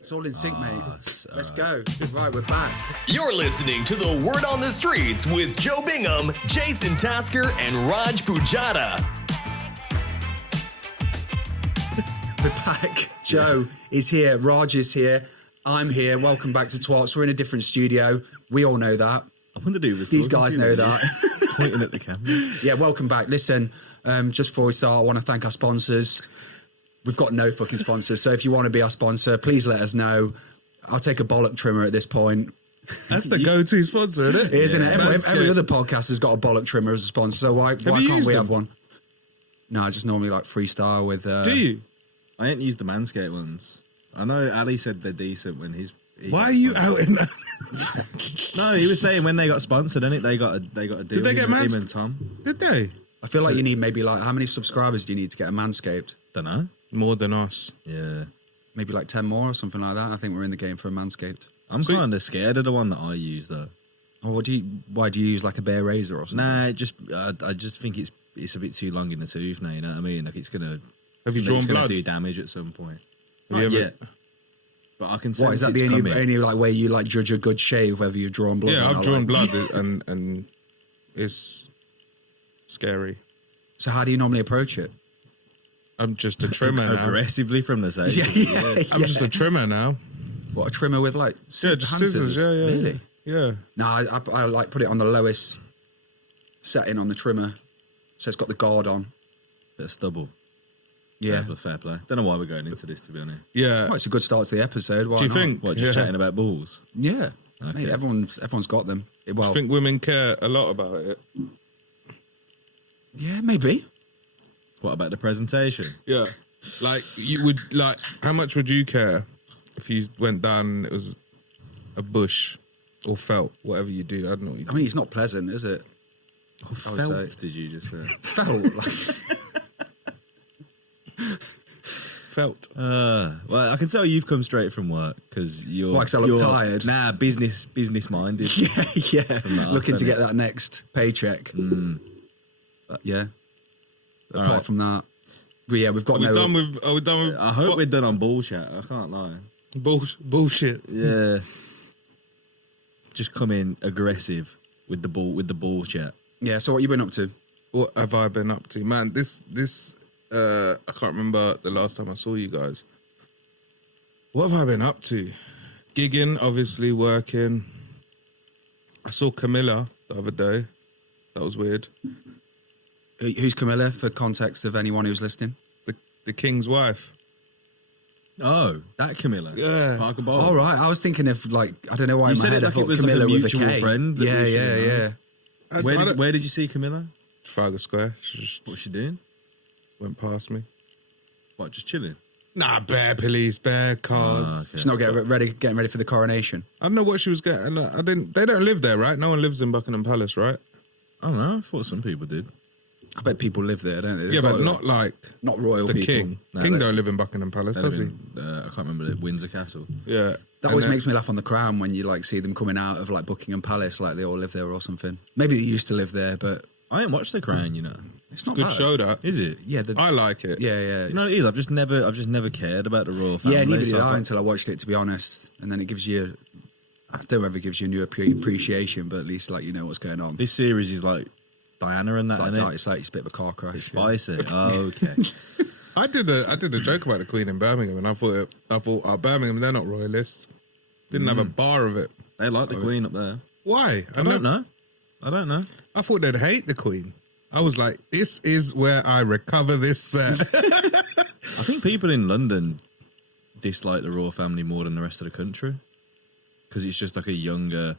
It's all in sync, mate. Let's go. Right, we're back. You're listening to The Word on the Streets with Joe Bingham, Jason Tasker, and Raj Pujada. We're back. Joe is here. Raj is here. I'm here. Welcome back to TWOTS. We're in a different studio. We all know that. I wonder who was These guys know that. Pointing at the camera. Yeah, welcome back. Listen, just before we start, I want to thank our sponsors. We've got no fucking sponsors, so if you want to be our sponsor, please let us know. I'll take a bollock trimmer at this point. That's the go-to sponsor, isn't it? Isn't it? Every other podcast has got a bollock trimmer as a sponsor, so why can't we have one? No, I just normally like freestyle with... Do you? I ain't used the Manscaped ones. I know Ali said they're decent when he Why are you out in that? No, he was saying when they got sponsored, didn't it? They got a deal. Did they get him and Tom? Did they? I feel like you need maybe like... How many subscribers do you need to get a Manscaped? Don't know. More than us. Yeah. Maybe like 10 more or something like that. I think we're in the game for a Manscaped. I'm kind of scared of the one that I use, though. Oh, why do you use like a bare razor or something? Nah, I just think it's a bit too long in the tooth now, you know what I mean? Like it's going to... Have you drawn blood? It's going to do damage at some point. Not yet. But I can sense What, is that the only like way you like judge a good shave, whether you've drawn blood? Yeah, or I've not, drawn like... blood and it's scary. So how do you normally approach it? I'm just a trimmer now. Aggressively from the side. Yeah. I'm just a trimmer now. What, a trimmer with like Just scissors. Yeah. Really? Yeah. No, I like put it on the lowest setting on the trimmer, so it's got the guard on. Bit of stubble. Yeah. Fair play. Don't know why we're going into this, to be honest. Yeah. Well, it's a good start to the episode. Why Do you not? think? What, just chatting about balls? Yeah. Okay. Mate, everyone's got them. Well, Do you think women care a lot about it? yeah, maybe. What about the presentation? Yeah. Like, you would, like, how much would you care if you went down and it was a bush or felt, whatever you do? I don't know what you do. I mean, it's not pleasant, is it? I would Felt, say. did you just say? Felt. Felt. Well, I can tell you've come straight from work because you're... Why, 'cause I look tired? Nah, business minded. yeah. Looking to get that next paycheck. But yeah. Apart from that. But yeah, we've got Are we done with... I hope we're done on bullshit. I can't lie. Bullshit. Yeah. Just come in aggressive with the bullshit. Yeah, so what you been up to? What have I been up to? Man, this I can't remember the last time I saw you guys. What have I been up to? Gigging, obviously, working. I saw Camilla the other day. That was weird. Who's Camilla, for context of anyone who's listening? The king's wife. Oh, that Camilla. Yeah. Parker Bowles. All right, I was thinking of like, I don't know why You in my said head it I like thought it was Camilla like a with a mutual K. friend that we should know. Yeah. Where did you see Camilla? Trafalgar Square. She just What's she doing? went past me. What, just chilling? Nah, bare police, bare cars. Oh, okay. She's not getting ready for the coronation. I don't know what she was getting. They don't live there, right? No one lives in Buckingham Palace, right? I don't know. I thought some people did. I bet people live there, don't they? They've Yeah, got, but not like not royal the people. king. No, King they- don't live in Buckingham Palace, does he? I can't remember the Windsor Castle. Yeah. That always makes me laugh on The Crown when you like see them coming out of like Buckingham Palace, like they all live there or something. Maybe they used to live there, but I ain't watched The Crown, you know. it's not Good bad. show, that. Is it? Yeah, I like it. yeah. You know what it is? I've just never cared about the royal family. Yeah, neither did so I until I watched it, to be honest. And then it gives you, I don't know if it gives you a new appreciation, but at least like you know what's going on. This series is like Diana and that, It's innit? it's like it's a bit of a car crash. It's spicy. Oh, okay. I did a joke about the Queen in Birmingham, and I thought Birmingham, they're not royalists. Didn't have a bar of it. They like the Queen up there. Why? I don't know. I thought they'd hate the Queen. I was like, this is where I recover this set. I think people in London dislike the royal family more than the rest of the country because it's just like a younger,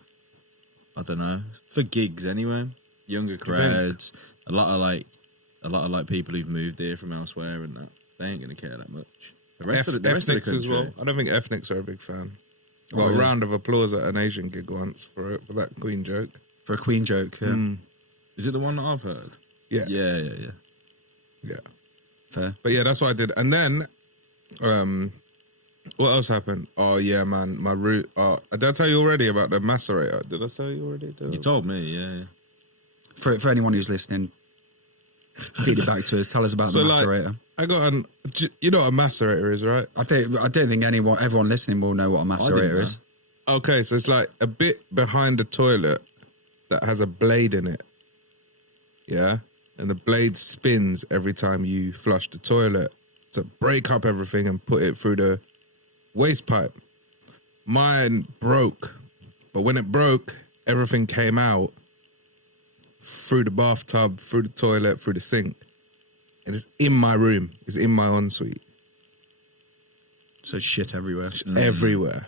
I don't know, for gigs anyway. Younger crowds, a lot of like people who've moved here from elsewhere and that they ain't gonna care that much. The rest of the Ethnics country, as well. I don't think ethnics are a big fan. Got a really? round of applause at an Asian gig once for that Queen joke. For a Queen joke, yeah. is it the one that I've heard? Yeah. Yeah. Fair. But yeah, that's what I did. And then, what else happened? Oh yeah, man, my root. Did I tell you already about the macerator? Did I tell you already? You told me, yeah. For anyone who's listening, Feed it back to us. Tell us about the macerator. I got you know what a macerator is, right? I don't think everyone listening will know what a macerator is. Okay, so it's like a bit behind the toilet that has a blade in it. Yeah? And the blade spins every time you flush the toilet to break up everything and put it through the waste pipe. Mine broke, but when it broke, everything came out through the bathtub, through the toilet, through the sink. And it's in my room. It's in my ensuite. So shit everywhere. Everywhere.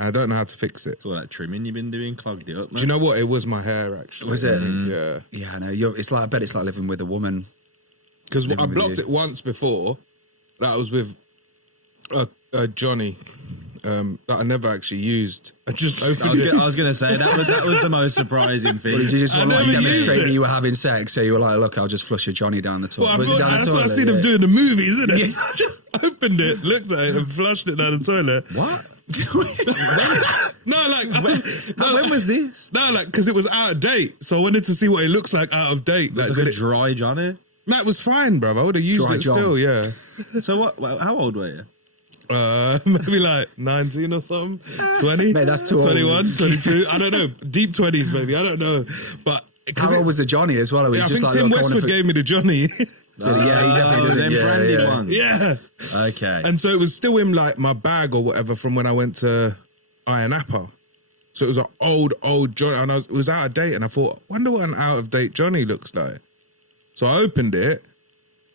I don't know how to fix it. So all that trimming you've been doing clogged it up, man. Do you know what? It was my hair, actually. Was it? Yeah. Yeah, I know. I bet it's like living with a woman. Because I blocked it once before. That was with Johnny. That I never actually used. I just opened it. I was going to say, that was the most surprising thing. Or did you just want to never demonstrate used that it. you were having sex? So you were like, look, I'll just flush your Johnny down the toilet. Well, Was it down the that's toilet? what I see them do in the movies, isn't it? I just opened it, looked at it, and flushed it down the toilet. What? When was this? No, like, because it was out of date. So I wanted to see what it looks like out of date. Like a dry Johnny? No, it was fine, bruv. I would have used Dry it John. still, yeah. So what? How old were you? Maybe like 19 or something. 20? Mate, that's too old. 21, 22. I don't know. Deep 20s, maybe. I don't know. But How old was the Johnny as well? It was yeah, I just think like, Tim look, I wanna Westwood gave me the Johnny. Did he? Yeah, he definitely doesn't. Them brandy Yeah. ones. Yeah. Okay. And so it was still in like my bag or whatever from when I went to Iron Apple. So it was an old Johnny, and it was out of date. And I thought, wonder what an out of date Johnny looks like. So I opened it,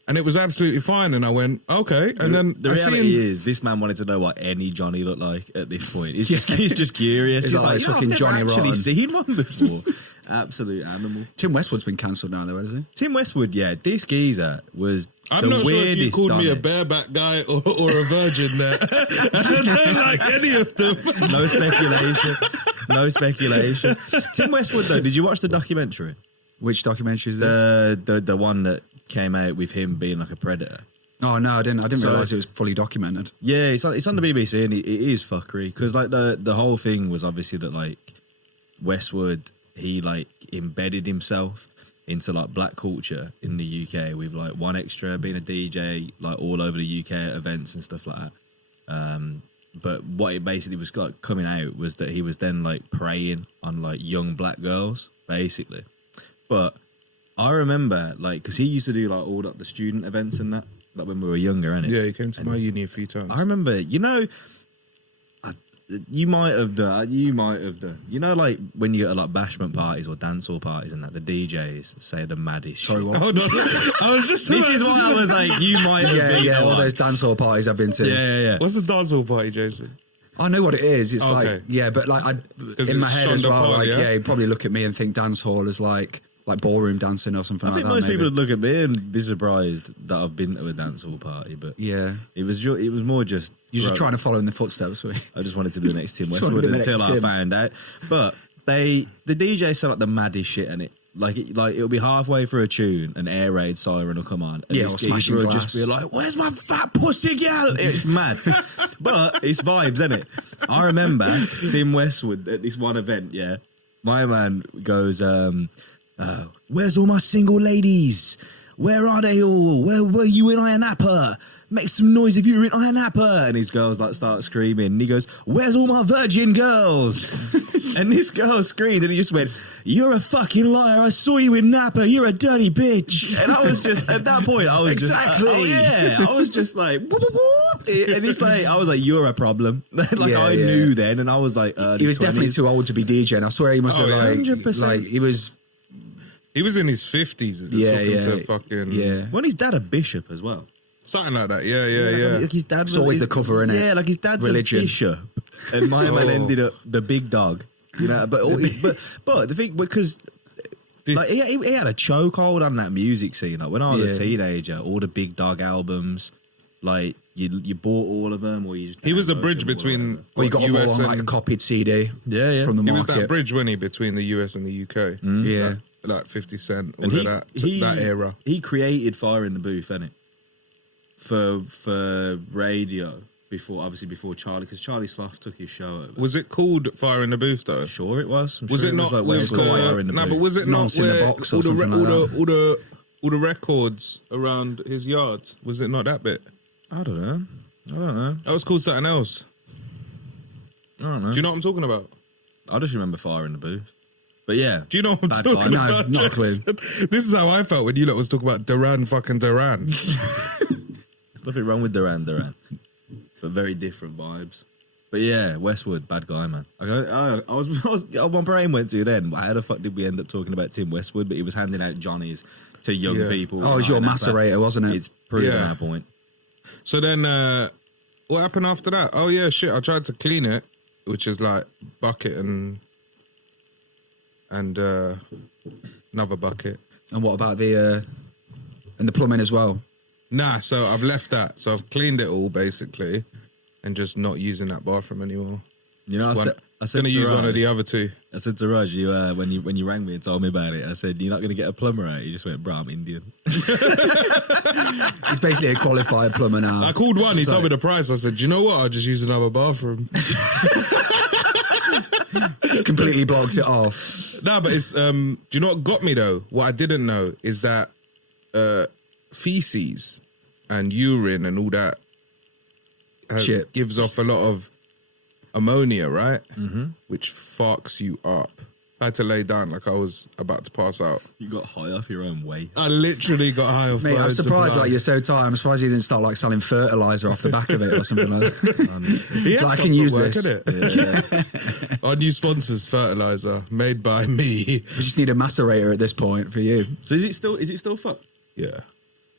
and it was absolutely fine. And I went, okay. And then the reality is, this man wanted to know what any Johnny looked like at this point. He's just curious. He's like, "Yo, fucking I've Johnny never actually Rotten." seen one before. Absolute animal. Tim Westwood's been cancelled now, though, hasn't he? Tim Westwood, yeah, this geezer was I'm the not sure if weirdest you called me a on it. bareback guy or a virgin there. I don't like any of them. No speculation. No speculation. Tim Westwood, though, did you watch the documentary? Which documentary is this? The one that came out with him being like a predator. Oh no, I didn't So- realise it was fully documented. Yeah, it's on the BBC, and it is fuckery because like the whole thing was obviously that like Westwood, he like embedded himself into like black culture in the UK with like One Extra being a DJ like all over the UK at events and stuff like that. But what it basically was like coming out was that he was then like preying on like young black girls basically. But I remember like because he used to do like all the student events and that like when we were younger, innit? Yeah, he came to my uni a few times. I remember, you know, you might have done. You know, like when you go to like bashment parties or dancehall parties and that, the DJs say the maddest shit. What? Hold on. I was just This is what I was like, you might have been Yeah, the all one. those dancehall parties I've been to. Yeah. What's the dancehall party, Jason? I know what it is. It's Okay. like, yeah, but like in it's my head as Shonda well, Park, like, yeah? yeah, you probably look at me and think dance hall is like ballroom dancing or something I like think that. most maybe. people would look at me and be surprised that I've been to a dancehall party, but Yeah. it was more just You're just trying to follow in the footsteps, were you? I just wanted to be the next Tim Just wanted Westwood to be the until next I Tim. found out. But the DJ set up the maddest shit in it. Like it'll be halfway through a tune, an air raid siren will come on, and Yeah, this or smashing geezer will glass. just be like, "Where's my fat pussy, gal?" It's mad, but it's vibes, isn't it? I remember Tim Westwood at this one event. Yeah, my man goes, "Where's all my single ladies? Where are they all? Where were you in Iron Apple? Make some noise if you're in Iron Apple." And his girls like start screaming. And he goes, "Where's all my virgin girls?" And this girl screamed and he just went, "You're a fucking liar. I saw you in Napa. You're a dirty bitch." And I was just, at that point, I was Exactly. I was just like, whoop, whoop, whoop. And it's like, I was like, "You're a problem." Like Yeah, I yeah. knew then. And I was like, He was definitely too old to be DJing. I swear he must have yeah. 100%. he was, He was in his 50s. yeah, To fucking, yeah. When his dad a bishop as well. Something like that. Yeah. Like his dad It's always the cover, innit? Yeah, like his dad's Religion. a bishop, and my man ended up the big dog. You know, but the thing because like he had a chokehold on that music scene. Like when I was a teenager, all the big dog albums, like you bought all of them, or you just He was a downloaded bridge them or between whatever. Or you got them all US on like a and... copied CD. Yeah. From the He was market. that bridge, wasn't he, between the US and the UK? Yeah. Like 50 Cent, all And of that era. He created Fire in the Booth, innit? For radio before Charlie, because Charlie Sloth took his show over. Was it called Fire in the Booth, though? Sure, it was. I'm Was sure it not like with Westwood's Fire in the No, Booth. but was it not Nonce in the where Box or all the something like that? all the records around his yard? Was it not that bit? I don't know. That was called something else. I don't know. Do you know what I'm talking about? I just remember fire in the booth. But yeah. Do you know what I'm Bad talking vibe. about? No, not a clue. Jason? This is how I felt when you lot was talking about Duran. There's nothing wrong with Duran. But very different vibes. But yeah, Westwood, bad guy, man. I was my brain went to then. How the fuck did we end up talking about Tim Westwood? But he was handing out Johnnies to young people. Oh, it was your macerator, wasn't it? It's proving Yeah. our point. So then, what happened after that? Oh yeah, shit. I tried to clean it, which is like bucket and another bucket. And what about the plumbing as well? Nah, so I've left that. So I've cleaned it all basically, and just not using that bathroom anymore. You know, I said gonna to use one Raj- of the other two. I said to Raj, when you rang me and told me about it, I said, "You're not going to get a plumber out." He just went, "Bro, I'm Indian." He's basically a qualified plumber now. I called one. He told me the price. I said, "Do you know what? I'll just use another bathroom." Just completely blocked it off. No, but it's do you know what got me though? What I didn't know is that feces and urine and all that Shit. gives off a lot of ammonia, right? Mm-hmm. Which fucks you up. I had to lay down like I was about to pass out. You got high off your own waist. I literally got high off. Mate, I'm birds of surprised blood. like you're so tired. I'm surprised you didn't start like selling fertilizer off the back of it or something like that. He has So I got can good use work, this. innit? Our new sponsors, fertilizer, made by me. We just need a macerator at this point for you. So is it still fucked? Yeah.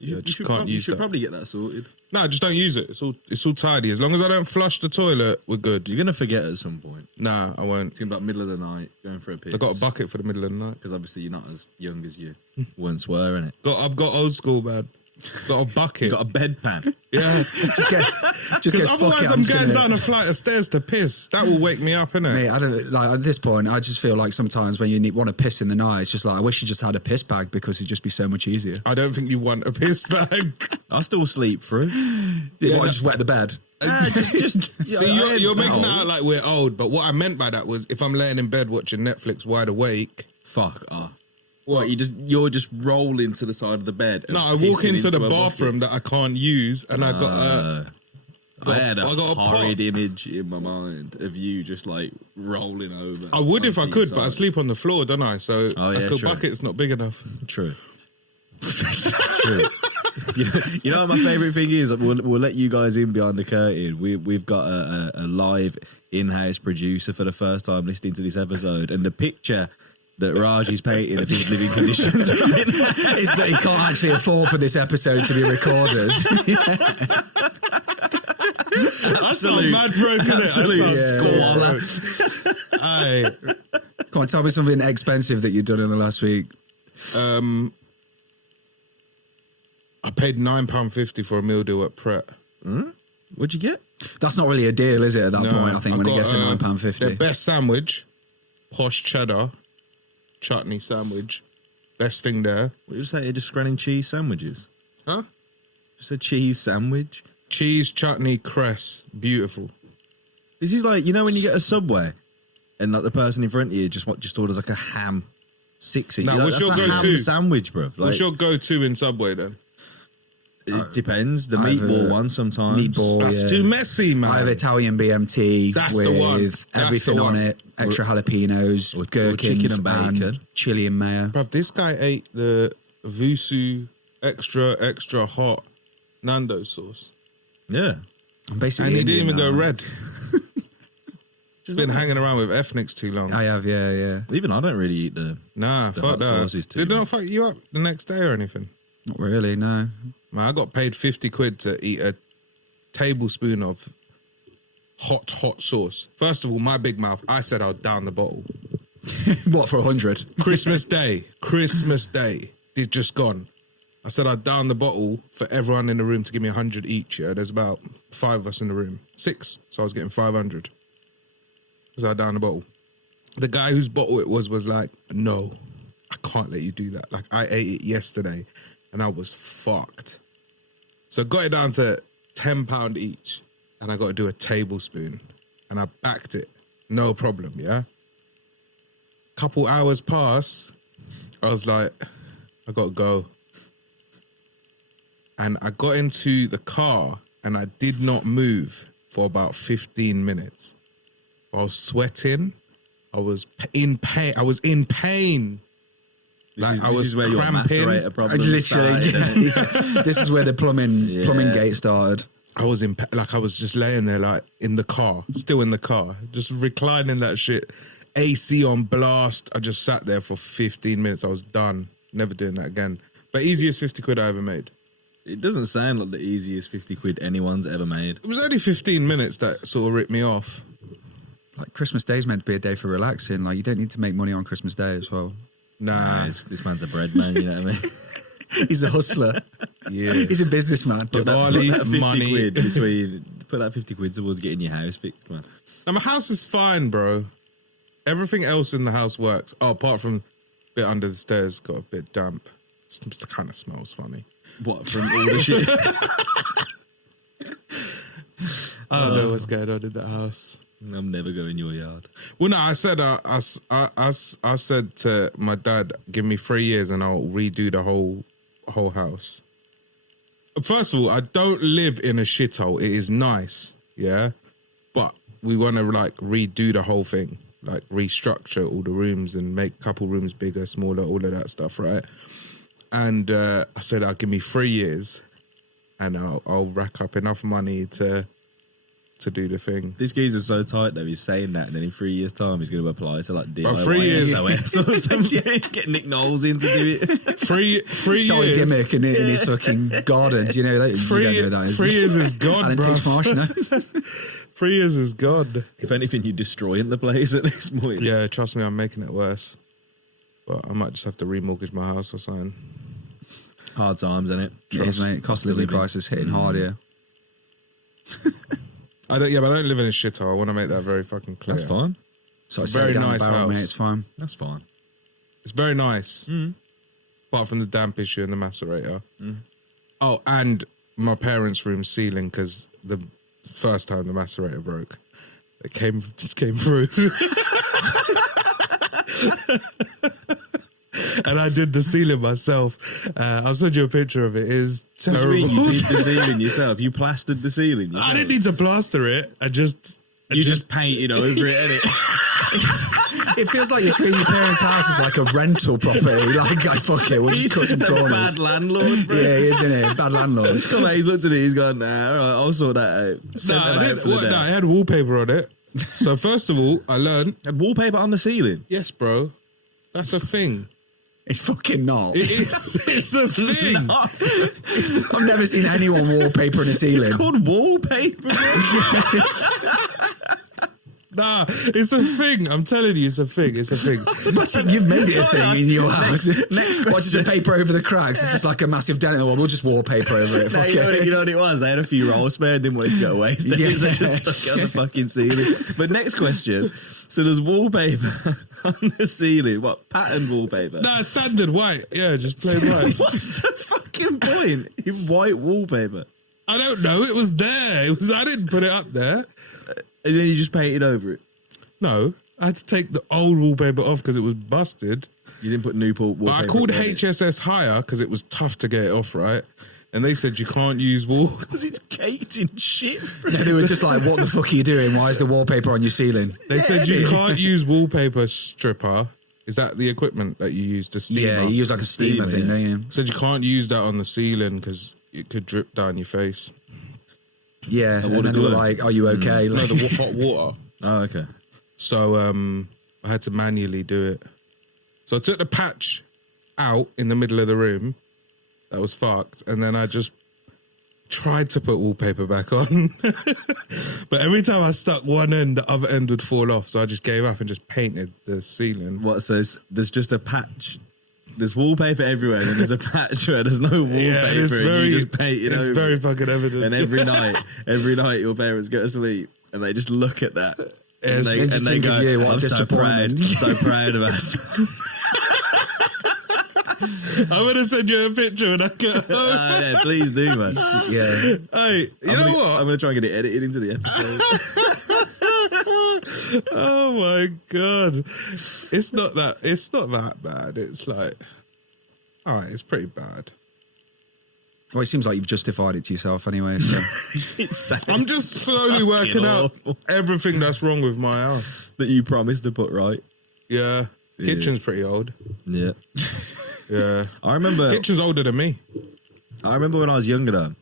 You just should can't probably, use that. probably get that sorted. No, just don't use it. It's all tidy. As long as I don't flush the toilet, we're good. You're gonna forget at some point. Nah, I won't. It's gonna be like middle of the night, going for a piss. I got a bucket for the middle of the night. because obviously you're not as young as you once were, innit? I've got old school, man. Got a bucket. You got a bedpan. Yeah. Just get Because fuck otherwise it, I'm just going gonna- down a flight of stairs to piss. That will wake me up, innit? Mate, I don't like at this point. I just feel like sometimes when you want to piss in the night, it's just like I wish you just had a piss bag because it'd just be so much easier. I don't think you want a piss bag. I still sleep through. Why just wet the bed? See, you're making it out like we're old, but what I meant by that was if I'm laying in bed watching Netflix wide awake. Fuck off. What, you're just rolling to the side of the bed? and No, I walk pissing into the a bathroom that I can't use, and I got I had a I got a pot. horrid image in my mind of you just like rolling over. I would if I onto could, your but I side. sleep on the floor, don't I? So Oh, yeah, the true. bucket's not big enough. True. True. You know what my favourite thing is? We'll let you guys in behind the curtain. We've got a live in-house producer for the first time listening to this episode, and the picture that Raj is painting of his living conditions Is that he can't actually afford for this episode to be recorded. That's not mad broke, innit? absolute That sounds squalor. broke. Aye. Come on, tell me something expensive that you've done in the last week. I paid £9.50 for a meal deal at Pret. What'd you get? That's not really a deal, is it? At that point, I think when it gets to their £9.50. best sandwich, posh cheddar, chutney sandwich. Best thing there. What you say? Just running cheese sandwiches? Huh? Just a cheese sandwich? Cheese, chutney, cress. Beautiful. This is like, you know when you get a Subway and like the person in front of you just orders like a ham 60. Now, what's that's your a go-to? ham sandwich, bro. Like, What's your go-to in Subway then? it depends. The Either meatball one sometimes. meatball. That's yeah. too messy, man. I have Italian BMT That's with the one. That's everything the on one. it, extra jalapenos, or gherkins, chicken and bacon. chili and mayo. Bruv, this guy ate the Vusu extra hot Nando's sauce. Yeah. I'm basically And he didn't Indian even go now. red. Just been hanging around with ethnics too long. I have, yeah. Even I don't really eat the... Nah, The fuck hot that. sauce is too Did they not much. fuck you up the next day or anything? Not really, no. Man, I got paid 50 quid to eat a tablespoon of hot sauce. First of all, my big mouth, I said I'd down the bottle. What, for 100? Christmas Day. It's just gone. I said I'd down the bottle for everyone in the room to give me 100 each. Yeah, there's about 5 of us in the room. 6, so I was getting 500. So I down the bottle. The guy whose bottle it was like, no, I can't let you do that. Like, I ate it yesterday and I was fucked. So I got it down to £10 each and I got to do a tablespoon and I backed it. No problem, yeah? Couple hours pass, I was like, I got to go. and I got into the car and I did not move for about 15 minutes. I was sweating. I was in pain. This is where your macerator problem Literally, started. this is where the plumbing gate started. I was I was just laying there, like in the car, still in the car, just reclining that shit, AC on blast. I just sat there for 15 minutes. I was done. Never doing that again. But easiest 50 quid I ever made. It doesn't sound like the easiest 50 quid anyone's ever made. It was only 15 minutes that sort of ripped me off. Like Christmas Day is meant to be a day for relaxing. Like you don't need to make money on Christmas Day as well. Nah. This man's a bread man, you know what I mean? He's a hustler. Yeah. He's a businessman. Diwali, Put that 50 money. quid put that 50 quid towards getting your house fixed, man. Now, my house is fine, bro. Everything else in the house works. Oh, apart from a bit under the stairs, got a bit damp. It kind of smells funny. What, from all the shit? I don't know what's going on in the house. I'm never going your yard. Well, no, I said I said to my dad, give me 3 years and I'll redo the whole house. First of all, I don't live in a shithole. It is nice, yeah, but we want to like redo the whole thing, like restructure all the rooms and make a couple rooms bigger, smaller, all of that stuff, right? And I said, I'll give me 3 years, and I'll rack up enough money to do the thing. This geezer's so tight though, he's saying that, and then in 3 years' time he's going to apply to like DIY 3 years. SOS or something. Get Nick Knowles in to do it. Three Charlie years. Dimmock in his fucking garden. Do you know that? You don't know that, is 3 it? years is gone, Alan bro. T. Marsh, you know? 3 years is gone. If anything, you're destroying the place at this point. Yeah, trust me, I'm making it worse. But I might just have to remortgage my house or something. Hard times, innit? It is, mate. Cost of living crisis hitting hard here. But I don't live in a shithole. I want to make that very fucking clear. That's fine. So It's a I very say down nice the barrel, house. mate. It's fine. That's fine. It's very nice. Apart from the damp issue in the macerator. Oh, and my parents' room ceiling, because the first time the macerator broke, it just came through. And I did the ceiling myself. I'll send you a picture of it. It is What do terrible. you mean you did the ceiling yourself? You plastered the ceiling yourself? I didn't need to plaster it. I just painted over it, innit? It feels like you're treating your parents' house as like a rental property. Like, fuck it, we'll just cut some corners. Bad landlord, bro. Yeah, he is, isn't he? Bad landlord. He's come out, he's looked at it, he's gone, nah, all right, I'll sort that out. Send No, that I out for the didn't. day. No, I had wallpaper on it. So first of all, I learned. Had wallpaper on the ceiling. Yes, bro. That's a thing. It's fucking not. It is. It's a thing. I've never seen anyone wallpaper in a ceiling. It's called wallpaper. Nah, it's a thing. I'm telling you, it's a thing. It's a thing. But you've made it a thing in your house. next What's the paper over the cracks? It's just like a massive dent. Well, we'll just wallpaper over it. No, Fuck you know it. what it was? They had a few rolls spare and didn't want it to go away. So Yeah. they just stuck it on the fucking ceiling. But next question. So there's wallpaper on the ceiling. What, patterned wallpaper? Nah, standard white. Yeah, just plain white. What's the fucking point in white wallpaper? I don't know. It was there. I didn't put it up there. And then you just painted over it. No, I had to take the old wallpaper off because it was busted. You didn't put new wallpaper. But I called on it. HSS Hire because it was tough to get it off, right? And they said you can't use wall. Because it's caked in shit. No, they were just like, what the fuck are you doing? Why is the wallpaper on your ceiling? They said you can't use wallpaper stripper. Is that the equipment that you use to steam? Yeah, you use like a steamer thing, don't you? Said you can't use that on the ceiling because it could drip down your face. Yeah, and water then they were glue. like, are you okay? No, Like, the hot water. Oh, okay. So I had to manually do it. So I took the patch out in the middle of the room. That was fucked. And then I just tried to put wallpaper back on. But every time I stuck one end, the other end would fall off. So I just gave up and just painted the ceiling. What, so there's just a patch. There's wallpaper everywhere, and then there's a patch where there's no wallpaper, Yeah, it's and very, you just paint it it's over. very fucking evident. And every night your parents go to sleep, and they just look at that. Yes. They just think of you, what I'm so proud. disappointment." I'm so proud of us. I'm going to send you a picture when I get home. Yeah, please do, man. yeah. Hey, you know what? I'm going to try and get it edited into the episode. Oh my god. It's not that bad. It's like, all right, it's pretty bad. Well, it seems like you've justified it to yourself anyway. So. I'm just slowly working out awful. everything that's wrong with my house. That you promised to put right. Yeah. Kitchen's pretty old. Yeah. Yeah. I remember Kitchen's older than me. when I was younger though,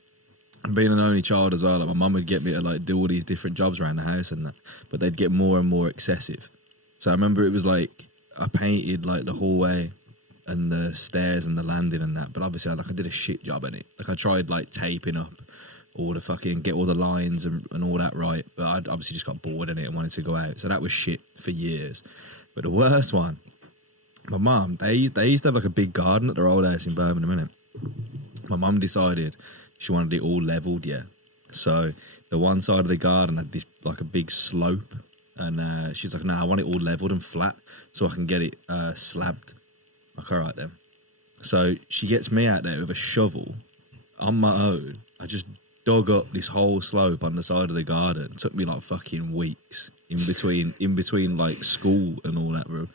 and being an only child as well, like my mum would get me to like do all these different jobs around the house and that, but they'd get more and more excessive. So I remember it was like I painted like the hallway and the stairs and the landing and that, but obviously I did a shit job in it. Like I tried like taping up all the fucking, get all the lines and all that right, but I obviously just got bored in it and wanted to go out. So that was shit for years. But the worst one, my mum, they used to have like a big garden at their old house in Birmingham, innit? My mum decided she wanted it all levelled, yeah. So the one side of the garden had this like a big slope, and she's like, "Nah, I want it all levelled and flat so I can get it slabbed." Like, all right then. So she gets me out there with a shovel on my own. I just dug up this whole slope on the side of the garden. It took me like fucking weeks in between like school and all that, bro.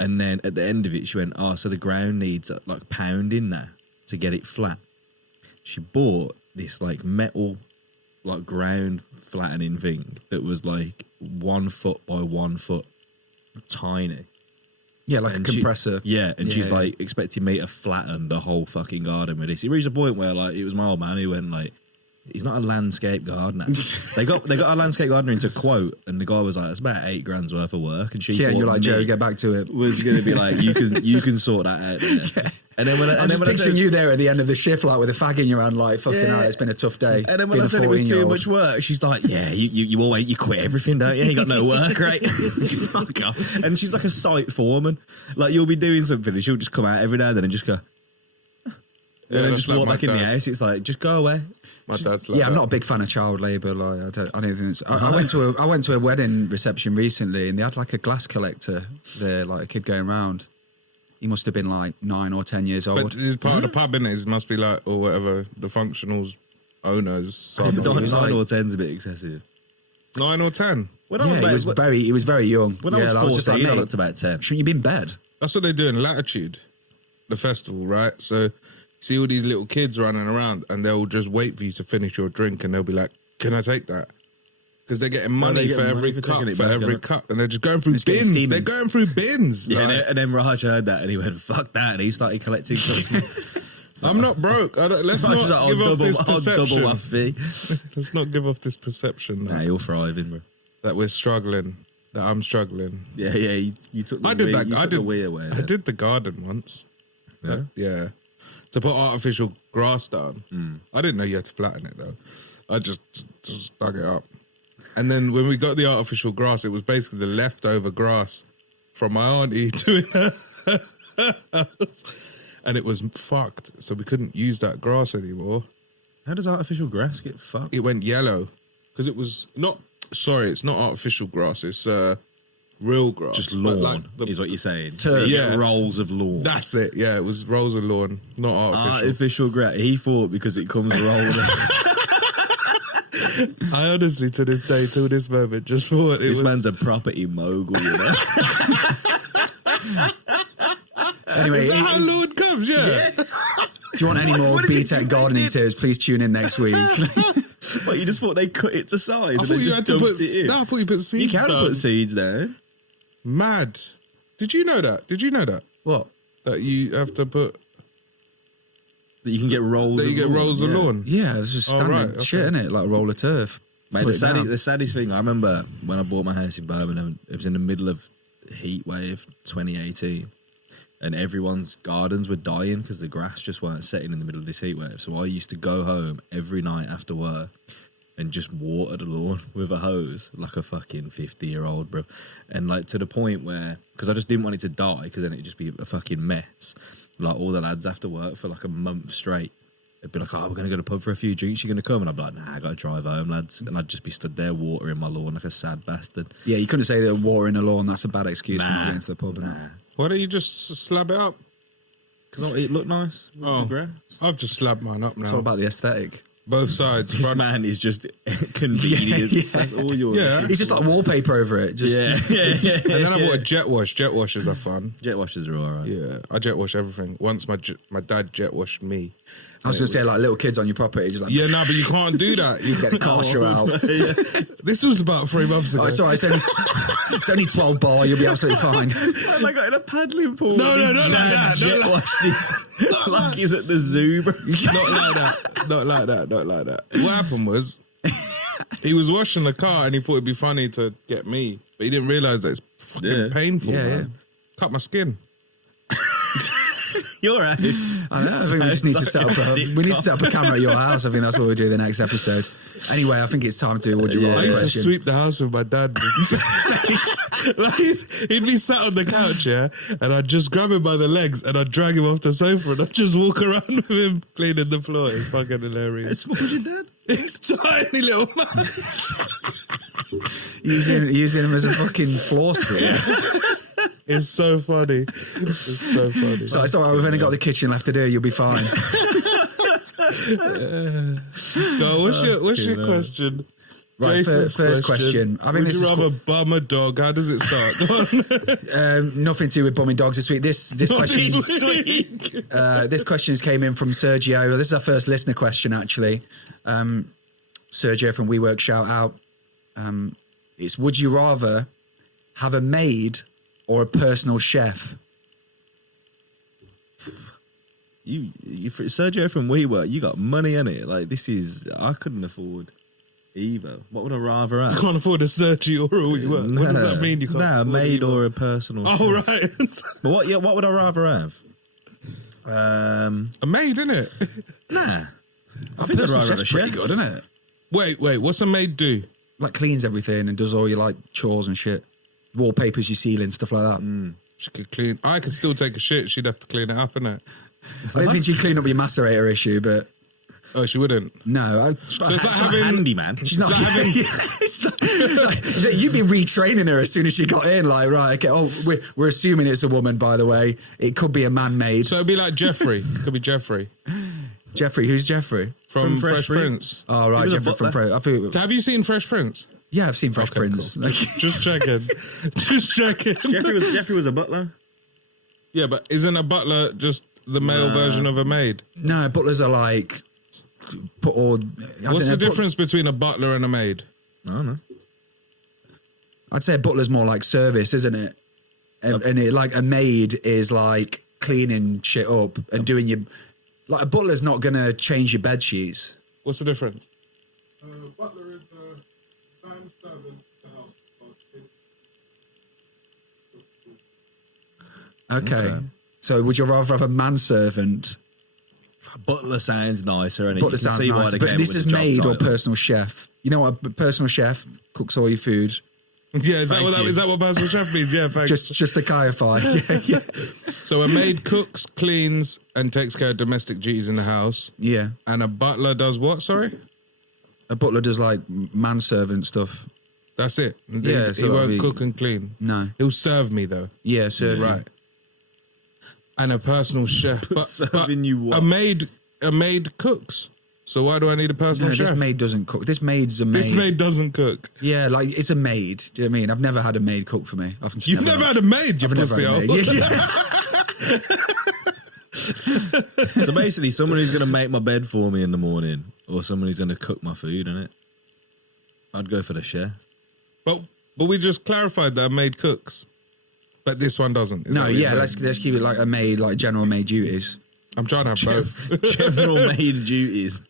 And then at the end of it, she went, "Oh, so the ground needs like pounding now to get it flat." She bought this like metal like ground flattening thing that was like 1 foot by 1 foot tiny. Yeah, like And a compressor. She's like expecting me to flatten the whole fucking garden with this. It reached a point where like it was my old man who went like, "He's not a landscape gardener." they got a landscape gardener into quote, and the guy was like, "That's about $8,000 worth of work." And she Yeah, and you're like, me "Joe, get back to it." was going to be like, you can sort that out there. Yeah. And then when I'm just picturing you there at the end of the shift, like with a fag in your hand, like fucking hell, it's been a tough day. And then when I said it was too much work, she's like, "Yeah, you quit everything, don't you? You got no work, right?" Fuck off. And she's like a site foreman. Like you'll be doing something, and she'll just come out every now and then and just go, and then just like walk my back in the dad. house. It's like, just go away. My dad's like Yeah, I'm that. not a big fan of child labour. Like, I don't think it's. I went to a wedding reception recently, and they had like a glass collector there, like a kid going round. He must have been like 9 or 10 years old. But he's part of the pub, innit? It must be like, or whatever, the functionals owner's son. But or don't- something. 9 or 10's a bit excessive. 9 or 10. When Yeah, he was very young. When I was 14, just like, I mate, looked about 10. shouldn't you be in bed? That's what they do in Latitude, the festival, right? So see all these little kids running around and they'll just wait for you to finish your drink and they'll be like, "Can I take that?" Because they're getting money they're for getting every money for cup, taking it for back, every innit? cup. And they're just going through It's getting bins. steaming. They're going through bins. Yeah, like, and then Raj heard that and he went, "Fuck that," and he started collecting cups. I'm not broke. Let's Raj not was like, give off this I'll double perception. my fee. Let's not give off this perception Nah, you're thriving, bro. that we're struggling, that I'm struggling. Yeah, you took the I did wee- that. you I took did. the wee away. I then. did the garden once. Yeah? Yeah. To put artificial grass down. I didn't know you had to flatten it though. I just dug it up. And then when we got the artificial grass, it was basically the leftover grass from my auntie doing her house. And it was fucked. So we couldn't use that grass anymore. How does artificial grass get fucked? It went yellow. Because it was not, sorry, it's not artificial grass. It's real grass. Just But, lawn like, is what you're saying. Turf. You get Yeah. rolls of lawn. That's it. Yeah, it was rolls of lawn, not artificial. Artificial grass. He thought because it comes rolled. I honestly, to this day, till this moment, just thought it This was... man's a property mogul, you know. Anyway, Is that how lawn comes? Yeah. if you want any more What did you BTEC do? gardening tips, please tune in next week. But you just thought they cut it to size I and thought then you just had to dumped put... it in. No, I thought you put seeds You can down. put seeds down. Mad. Did you know that? Did you know that? What? That you have to put... That you can get rolls. That you of get lawn, rolls yeah. of lawn? Yeah, it's just Oh, standard right, shit, okay. innit? Like a roll of turf. Mate, Put it down. the saddest thing, I remember when I bought my house in Birmingham, it was in the middle of heat wave 2018, and everyone's gardens were dying because the grass just weren't setting in the middle of this heat wave. So I used to go home every night after work and just water the lawn with a hose like a fucking 50-year-old, bro. And like to the point where, because I just didn't want it to die because then it'd just be a fucking mess. Like all the lads after work for like a month straight, they'd be like, "Oh, we're going to go to the pub for a few drinks. You're going to come?" And I'd be like, "Nah, I got to drive home, lads." And I'd just be stood there watering my lawn like a sad bastard. Yeah, you couldn't say that watering a lawn, that's a bad excuse for not getting to the pub. innit? Nah. Why don't you just slab it up? Because it looked nice with Oh. the grass. I've just slabbed mine up now. It's all about the aesthetic. Both sides. This front. man is just convenience. Yeah. That's all you're. Yeah. He's just like wallpaper over it. Just, Yeah. And then I bought a jet wash. Jet washes are fun. Jet washers are alright. Yeah, I jet wash everything. Once my dad jet washed me. I was going to say, like, little kids on your property. Just like, Yeah, no, but you can't do that. You get the car shoe out. This was about 3 months ago. Oh, it's all right. It's only 12 bar. You'll be absolutely fine. Why am I got in a paddling pool? No, with no, his not like dad that, jet not like- washing like he's at the zoo. Bro. Not like that. Not like that. Not like that. What happened was, he was washing the car and he thought it'd be funny to get me, but he didn't realise that it's fucking painful, Yeah, man. yeah. Cut my skin. You're right. I know. I think we just need to set up a camera at your house. I think that's what we'll do the next episode. Anyway, I think it's time to do Would You I Rather used to question. sweep the house with my dad. Like, he'd be sat on the couch, yeah, and I'd just grab him by the legs and I'd drag him off the sofa and I'd just walk around with him cleaning the floor. It's fucking hilarious. What was your dad? He's tiny little man. Using him as a fucking floor screen. It's so funny. It's so funny. So it's all right. We've only got the kitchen left to do. You'll be fine. Go, what's your question? Right, Jason's first question. I think Would this you is rather bum a dog? How does it start? nothing to do with bumming dogs this week. This question came in from Sergio. This is our first listener question, actually. Sergio from WeWork, shout out. It's would you rather have a maid or a personal chef? You Sergio from WeWork, you got money in it. Like this is, I couldn't afford either. What would I rather have? I can't afford a Sergio or a WeWork. What does that mean? You can't Nah, a afford maid either? or a personal. Oh, chef. right. But what would I rather have? A maid, innit? Nah. I A think I'd personal rather have a chef's pretty chef. good, isn't it? Wait. What's a maid do? Like cleans everything and does all your like chores and shit. Wallpapers your ceiling, stuff like that. She could clean. I could still take a shit. She'd have to clean it up, innit? I don't think she'd clean up your macerator issue, but Oh, she wouldn't. no. So it's like having. Handyman. She's not you'd be retraining her as soon as she got in. Like, right, okay. Oh, we're assuming it's a woman, by the way. It could be a man-made. So it'd be like Jeffrey. Could be Jeffrey Jeffrey, who's Jeffrey? from Fresh Fresh Prince. Oh, right, was a Jeffrey from butler. Fresh. I thought, So have you seen Fresh Prince? yeah, I've seen Fresh Okay, Prince. cool. Like, Just checking. Just checking. Jeffrey was a butler. Yeah, but isn't a butler just the male version of a maid? no, butlers are like put all. What's the difference between a butler and a maid? I don't know. I'd say a butler's more like service, isn't it? And it, like a maid is like cleaning shit up and doing your. Like a butler's not gonna change your bed sheets. What's the difference? Butler is the man servant in the house. Okay. So would you rather have a manservant? Butler sounds nicer, and Butler you can sounds see why nice, they but came this with is the job maid or title. personal chef. You know what? A personal chef cooks all your food. Yeah, is that Thank you. what personal chef means? Yeah, thanks. Just to clarify. yeah. So a maid cooks, cleans, and takes care of domestic duties in the house. Yeah. And a butler does what? Sorry, A butler does like manservant stuff. that's it. Yeah, he so won't that'd be- cook and clean. No. He'll serve me though. Yeah, serving. Right. And a personal chef, but Serving you what? a maid cooks. So why do I need a personal No, chef? this maid doesn't cook. This maid's a maid. This maid doesn't cook. Yeah, like it's a maid. Do you know what I mean? I've never had a maid cook for me. You've never had a maid, you I've never pussy had a hole. maid. Yeah. So basically, someone who's going to make my bed for me in the morning, or someone who's going to cook my food, innit? I'd go for the chef. But we just clarified that a maid cooks. But this one doesn't. Is that No, what you're yeah, saying? let's keep it like a maid, like general maid duties. I'm trying to have both. General maid duties.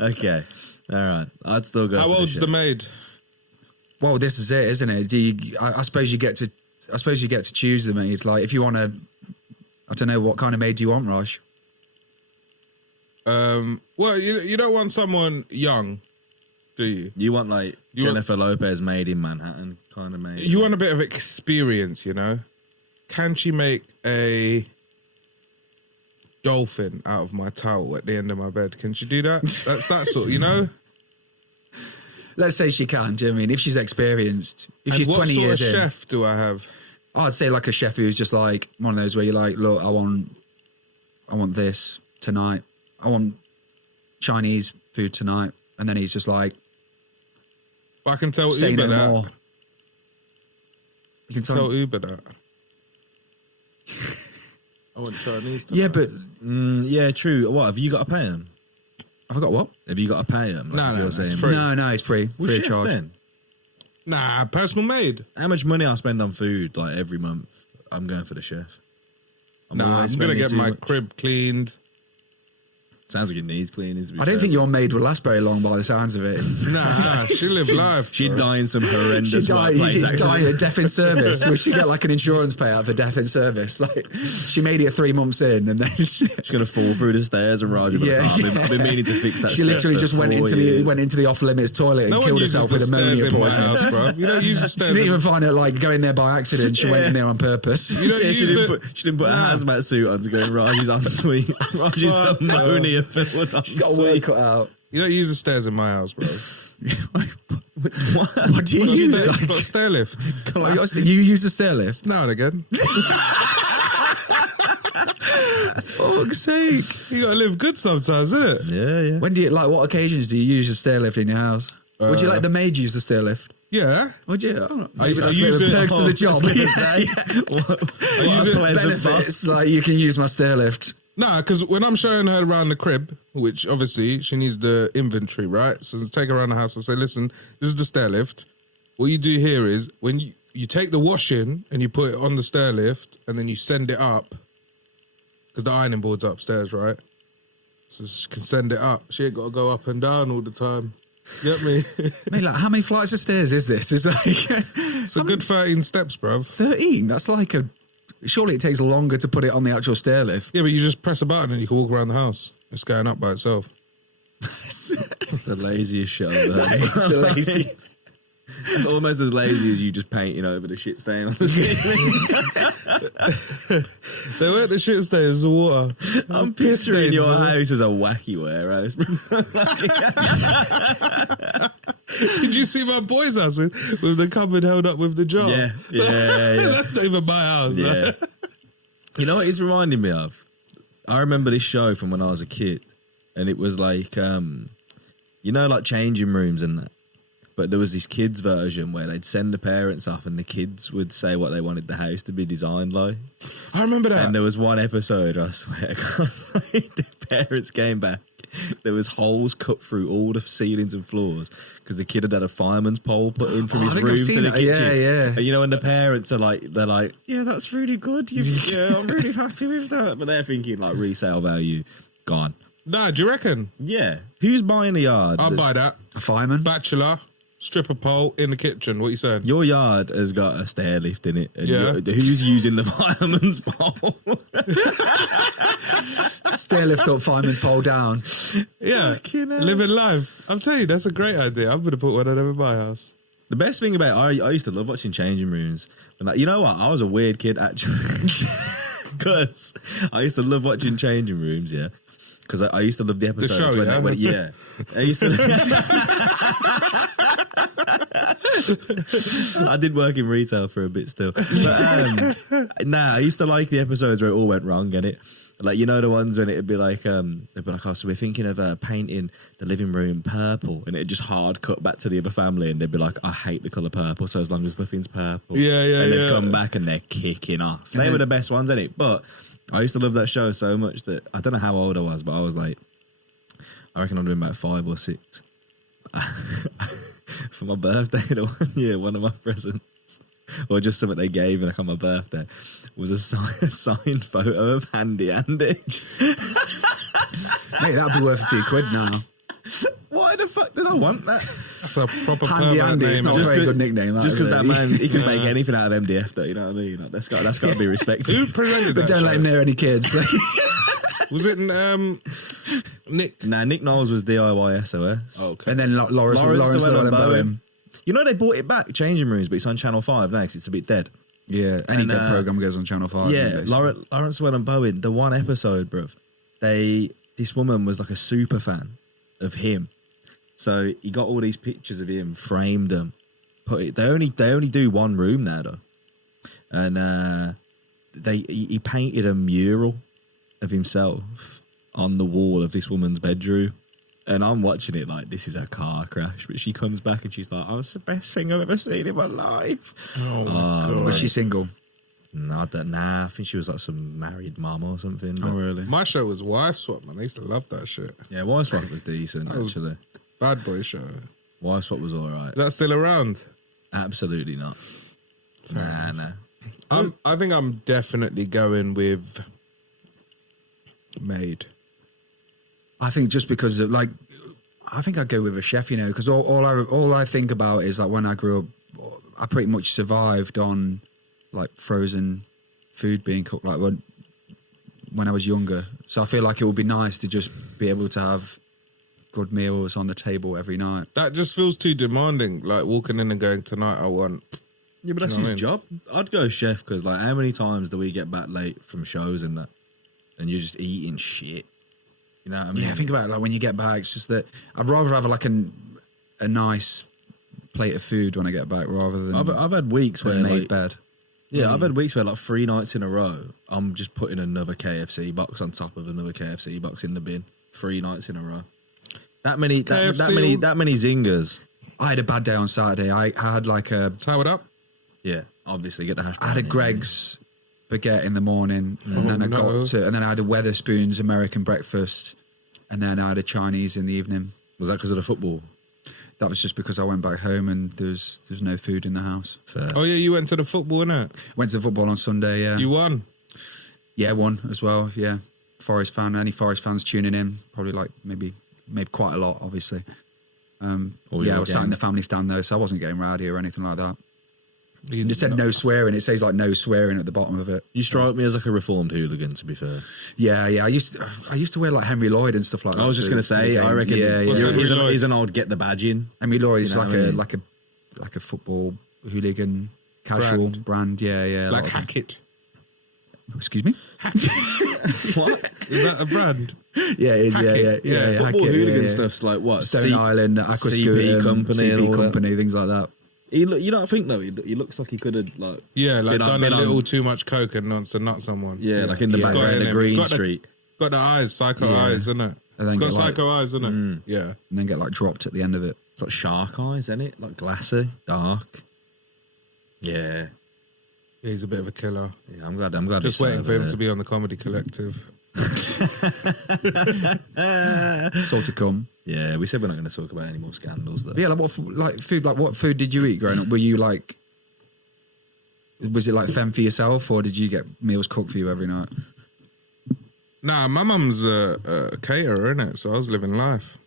Okay. All right. I'd still go How for old's the the chef. maid? Well, this is it, isn't it? Do you? I suppose you get to. I suppose you get to choose the maid. Like if you want to. I don't know what kind of maid do you want, Raj. Well, you don't want someone young, do you? You want like You want- Jennifer Lopez maid in Manhattan kind of maid. You want a bit of experience, you know? Can she make a dolphin out of my towel at the end of my bed? Can she do that? That's that sort, you know? Let's say she can. Do you know what I mean? If she's experienced, if And she's what 20 sort years of in, chef do I have? I'd say like a chef who's just like one of those where you're like, look, I want this tonight. I want Chinese food tonight. And then he's just like, But I can tell say Uber no that. more. You can Tell tell. Uber that. I want Chinese. Yeah, but Yeah, true. What, have you got to pay him? I forgot what? Have you got to pay him? No, if no, you're it's saying- free. No, it's free. Well, Free of chef charge. then. Nah, personal made. How much money I spend on food, like, every month, I'm going for the chef. Nah, always I'm gonna spending get too my much. crib cleaned. Sounds like it needs cleaning. I don't think your maid will last very long by the sounds of it. Nah, she live life. She'd bro. die in some horrendous workplace. She'd Actually. die at death in service. We should get like an insurance payout for death in service. Like she made it 3 months in, and then She's gonna fall through the stairs and ride you. Yeah, I've been meaning to fix that. she step literally for just went 4 into years. the off limits toilet and No one killed uses herself the with stairs ammonia in my poisoning. house, bro. You don't use the She stairs. didn't in- even find it like going there by accident. She went in there on purpose. You don't Yeah, use she the. didn't put a hazmat suit on to go in Raji's ensuite. Raji's Fuck, ammonia filled She's got a work cut out. You don't use the stairs in my house, bro. What do you use? I've got a stair lift You use the stair lift? now and again. Fuck's sake. You gotta live good sometimes, isn't it? Yeah. When do you like? What occasions do you use the stair lift in your house? Would you let the maid use the stair lift? Yeah. Would you? I don't know. I Maybe that's use the it- perks of the job. I use it Benefits like you can use my stair lift. Nah, because when I'm showing her around the crib, which obviously she needs the inventory, right? So to take her around the house and say, listen, this is the stair lift. What you do here is when you take the washing and you put it on the stair lift and then you send it up, because the ironing board's upstairs, right? So she can send it up. She ain't got to go up and down all the time. You get me? Mate, like how many flights of stairs is this? It's like It's a good 13 steps, bruv. 13. That's like a. Surely it takes longer to put it on the actual stair lift. Yeah, but you just press a button and you can walk around the house. It's going up by itself. The laziest shit I've ever heard. It's the lazy. It's almost as lazy as you just painting over the shit stain on the ceiling. They weren't the shit stains, the water. I'm picturing your stains, house as a wacky warehouse. Did you see my boy's house with the cupboard held up with the jar? Yeah. That's not even my house. Yeah. You know what it's reminding me of? I remember this show from when I was a kid, and it was like, like changing rooms and that. But there was this kids version where they'd send the parents off and the kids would say what they wanted the house to be designed like. I remember that. And there was one episode, I swear to God, the parents came back. There was holes cut through all the ceilings and floors because the kid had a fireman's pole put in from Oh, I his think I've room to seen the that. kitchen. Yeah. And you know, when the parents are like, they're like, yeah, that's really good. Yeah, I'm really happy with that. But they're thinking like resale value, gone. Nah, do you reckon? Yeah. Who's buying a yard? I'll that's- buy that. A fireman. Bachelor, stripper pole in the kitchen. What you saying? Your yard has got a stair lift in it. And Yeah. who's using the fireman's pole? Stair lift up, fireman's pole down. Yeah, living life. I'm telling you, that's a great idea. I'm gonna put one of them in my house. The best thing about I used to love watching changing rooms. And like, you know what? I was a weird kid actually, because I used to love watching changing rooms. Yeah, because I used to love the episodes. show, when yeah? I used to. I did work in retail for a bit still, but I used to like the episodes where it all went wrong, innit? Like, you know, the ones when it'd be like, they'd be like, oh, so we're thinking of painting the living room purple, and it'd just hard cut back to the other family, and they'd be like, I hate the colour purple, so as long as nothing's purple. Yeah, And they'd yeah. come back and they're kicking off. They were the best ones, innit? But I used to love that show so much that I don't know how old I was, but I was like, I reckon I'd been about 5 or 6. For my birthday, the one year, one of my presents, or just something they gave me like on my birthday, was a signed photo of Handy Andy. Mate, that'd be worth a few quid now. Why the fuck did I want that? That's a proper Handy permanent Andy, it's name. not a Just very 'cause- good nickname. Just because is that it? man, he can make anything out of MDF, though. You know what I mean? Like, that's got to be respected. Who presented But that? don't let show? him near any kids. Was it Nick? Nah, Nick Knowles was DIY SOS. Oh, okay. And then Lawrence Llewellyn Llewellyn Bowen. Bowen. You know they brought it back, Changing Rooms, but it's on Channel 5 now because it's a bit dead. Yeah, any And, dead program goes on Channel 5. Yeah, basically. Lawrence Llewellyn Bowen, the one episode, bruv, this woman was like a super fan of him. So he got all these pictures of him, framed them. They only do one room now though. And he painted a mural of himself on the wall of this woman's bedroom. And I'm watching it like this is a car crash, but she comes back and she's like, "Oh, it's the best thing I've ever seen in my life." Oh, my God. Was she single? No, I don't know. I think she was like some married mum or something. But really? My show was Wife Swap, man. I used to love that shit. yeah, Wife Swap was decent was- actually. Bad boy show. Wife Swap was all right. Is that still around? Absolutely not. Nah. I think I'm definitely going with Maid. I think just because of, like, I think I'd go with a chef, you know, because all I think about is like when I grew up, I pretty much survived on like frozen food being cooked like when I was younger. So I feel like it would be nice to just be able to have good meals on the table every night. That just feels too demanding. Like walking in and going, tonight I want. Yeah, but that's You know his what I job. I'd go chef because, like, how many times do we get back late from shows and that, and you're just eating shit? You know what I mean? Yeah, think about it. Like when you get back, it's just that I'd rather have like a nice plate of food when I get back rather than I've had weeks where a made like, bed. yeah, I've had weeks where like 3 nights in a row, I'm just putting another KFC box on top of another KFC box in the bin. 3 nights in a row. That many zingers. I had a bad day on Saturday. I had like Tie it up. Yeah, obviously get the hash I had a brown in. Greg's baguette in the morning, and then and then I had a Weatherspoons American breakfast, and then I had a Chinese in the evening. Was that because of the football? That was just because I went back home and there's no food in the house. Fair. Oh yeah, you went to the football, innit? Went to football on Sunday. Yeah, You won. yeah, won as well. Yeah, Forest fan. Any Forest fans tuning in? Probably like maybe quite a lot, obviously. Yeah, I was sat in the family stand though, so I wasn't getting rowdy or anything like that. It just said no swearing. It says like no swearing at the bottom of it. You strike me as like a reformed hooligan, to be fair. Yeah. I used to wear like Henry Lloyd and stuff like that. I was just going to the say, game. I reckon Yeah. he's an old get the badge in. Henry Lloyd is You know like what I a mean? like a football hooligan casual brand. Yeah. Like a lot of them. Hackett. Excuse me. What? Is that a brand? Yeah, it is. Hackett. Yeah. Football Hackett, hooligan yeah. stuff's like what? Stone Island, Aqua CP Scooter, Company and CP all that. Company, things like that. You don't think though? He looks like he could have like Like done a been little too much coke and wants to nut someone. like in the He's got background it in of him. Green He's got Street. Got the eyes, psycho Yeah. eyes, isn't it? And then He's got get, like- psycho eyes, isn't it? Yeah. And then get like dropped at the end of it. It's like shark eyes, isn't it? Like glassy, dark. Yeah, He's a bit of a killer. yeah. I'm glad. Just he's waiting for him over to be on the Comedy Collective. It's all to come. there. Yeah, we said we're not going to talk about any more scandals though. But yeah, like what food did you eat growing up? Were you like, was it like femme for yourself, or did you get meals cooked for you every night? Nah, my mum's a caterer, innit? So I was living life.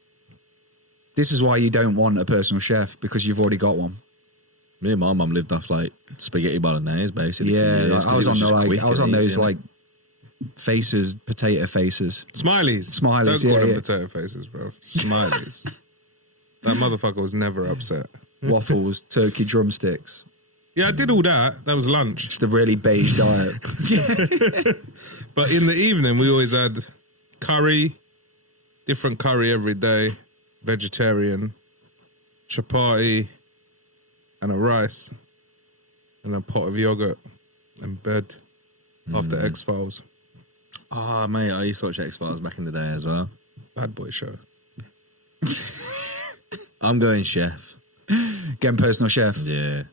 This is why you don't want a personal chef, because you've already got one. Me and my mum lived off like spaghetti bolognese, basically. for Yeah, years, like, 'cause I was it on the just like quick I was and on those easy, innit? like faces, potato faces. Smileys. Smileys, Don't call yeah, them yeah. potato faces, bro. Smileys. That motherfucker was never upset. Waffles, turkey drumsticks. Yeah, I did all that. That was lunch. Just a really beige diet. But in the evening, we always had curry, different curry every day, vegetarian, chapati, and a rice, and a pot of yogurt, and bed after X-Files. Oh, mate, I used to watch X-Files back in the day as well. Bad boy show. I'm going chef. Getting personal chef. Yeah.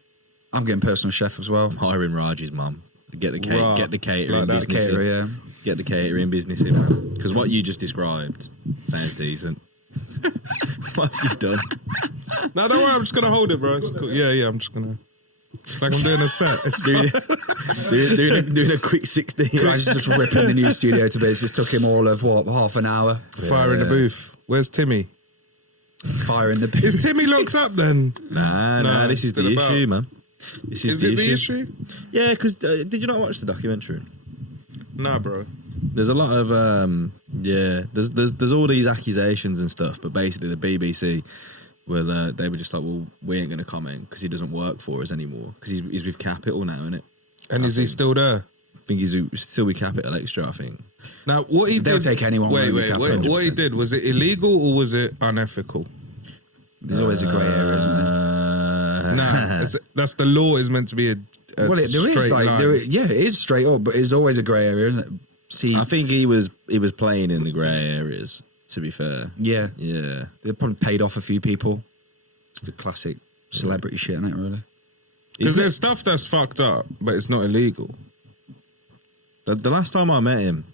I'm getting personal chef as well. Hiring Raj's mum. Get the Rah. get the catering Like that. business Caterer, in. yeah. Get the catering business in, man. Because what you just described sounds decent. What have you done? No, don't worry. I'm just gonna hold it, bro. It's cool. Yeah. I'm just gonna. It's like I'm doing a set. It's doing a quick 16. Guys just ripping the new studio to bits. It took him all of half an hour. fire in the booth. Where's Timmy? Fire in the booth. Is Timmy locked up then? Nah, No, this is still the about. issue, man. This Is it the issue? Yeah, because did you not watch the documentary? Nah, bro. There's a lot of there's all these accusations and stuff, but basically the BBC they were just like, well, we ain't going to comment because he doesn't work for us anymore because he's with Capital now, innit? And is he still there? I think he's still with Capital Extra, I think. Now, what he They'll did... take anyone Wait, with the Capital, what he 100%. did, was it illegal or was it unethical? There's always a grey area, isn't there? Nah, that's the law is meant to be a Well, there straight is like, line. it is straight up, but it's always a grey area, isn't it? See, I think he was playing in the grey areas. to be fair. Yeah. Yeah. They probably paid off a few people. It's the classic celebrity shit, isn't it, really? Because there's stuff that's fucked up, but it's not illegal. The last time I met him,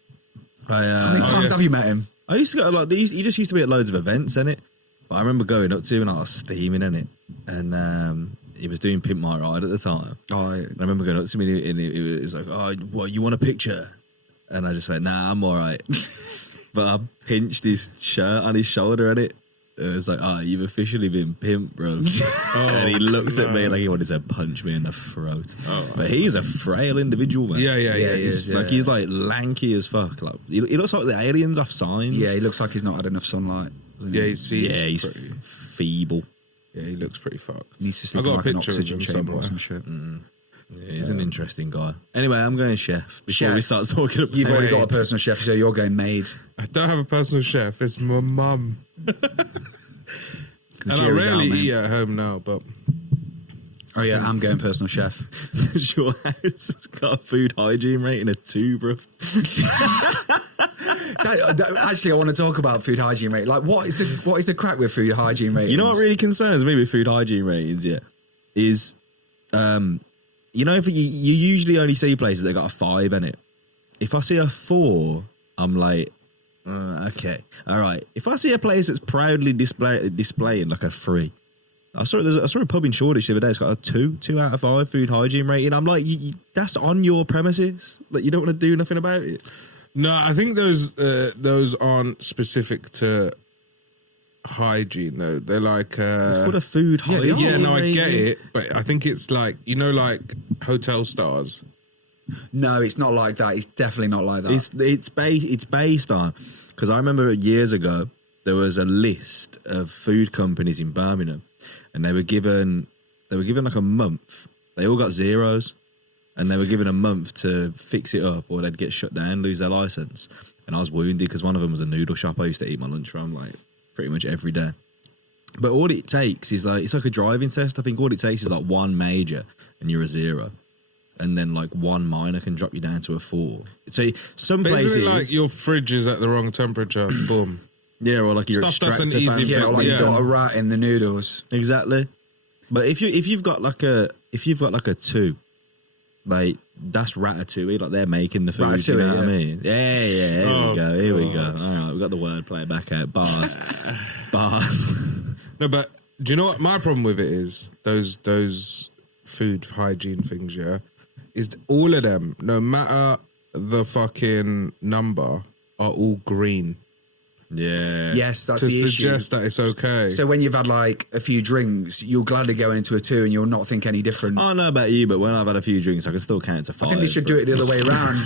How many times have you met him? I used to go like he just used to be at loads of events, innit? But I remember going up to him and I was steaming in it, and he was doing Pimp My Ride at the time. Oh, And I remember going up to him and he was like, "Oh, what? You want a picture?" And I just went, "Nah, I'm all right." But I pinched his shirt on his shoulder, and it was like, "Oh, you've officially been pimped, bro." And he looked at me like he wanted to punch me in the throat. But he's a frail individual, man. Yeah. he is, Like he's like lanky as fuck. Like he looks like the aliens off Signs. yeah, he looks like he's not had enough sunlight. doesn't he? Yeah, he's he's feeble. Yeah, he looks pretty fucked. Needs to sleep I got in a like an picture of oxygen him chamber or somewhere. some shit. Yeah, he's an interesting guy. Anyway, I'm going chef before Chef. we start talking about. You've already got a personal chef, so you're going maid. I don't have a personal chef. It's my mum. And I jury's out, rarely man. eat at home now, but Oh yeah, I'm going personal chef. Your house has got a food hygiene rating of 2, bro. Actually, I want to talk about food hygiene rate. Like, what is the crack with food hygiene ratings? You know what really concerns me with food hygiene ratings, yeah, is, you know, if you usually only see places that got a 5 in it. If I see a 4, I'm like, okay, all right. If I see a place that's proudly displaying like a 3, I saw a pub in Shoreditch the other day. It's got a 2 out of 5 food hygiene rating. I'm like, that's on your premises. Like, you don't want to do nothing about it. no, I think those aren't specific to hygiene though. They're like It's called a food hygiene. yeah, no, I get rating. it, but I think it's like, you know, like hotel stars. No, it's not like that. It's definitely not like that. It's based on, because I remember years ago there was a list of food companies in Birmingham, and they were given like a month. They all got 0s, and they were given a month to fix it up, or they'd get shut down, lose their license. And I was wounded because one of them was a noodle shop I used to eat my lunch from like pretty much every day. But all it takes is like, it's like a driving test. I think all it takes is like 1 major and you're a 0. And then like 1 minor can drop you down to a 4. So some But places, isn't it like your fridge is at the wrong temperature? Boom. yeah, or like your Stuff that's an extractor fan. easy yeah, or like yeah. you've got a rat in the noodles. Exactly. But if you've got like a 2, like that's ratatouille, like they're making the food. You know what I mean? Yeah. Here we go. All right, we got the wordplay back out. Bars. No, but do you know what my problem with it is? Those food hygiene things, yeah, is all of them, no matter the fucking number, are all green Yeah. Yes, that's to the issue. suggest that it's okay. So when you've had like a few drinks, you'll gladly go into a 2 and you'll not think any different. I don't know about you, but when I've had a few drinks, I can still count to 5. I think they should do it the other way around.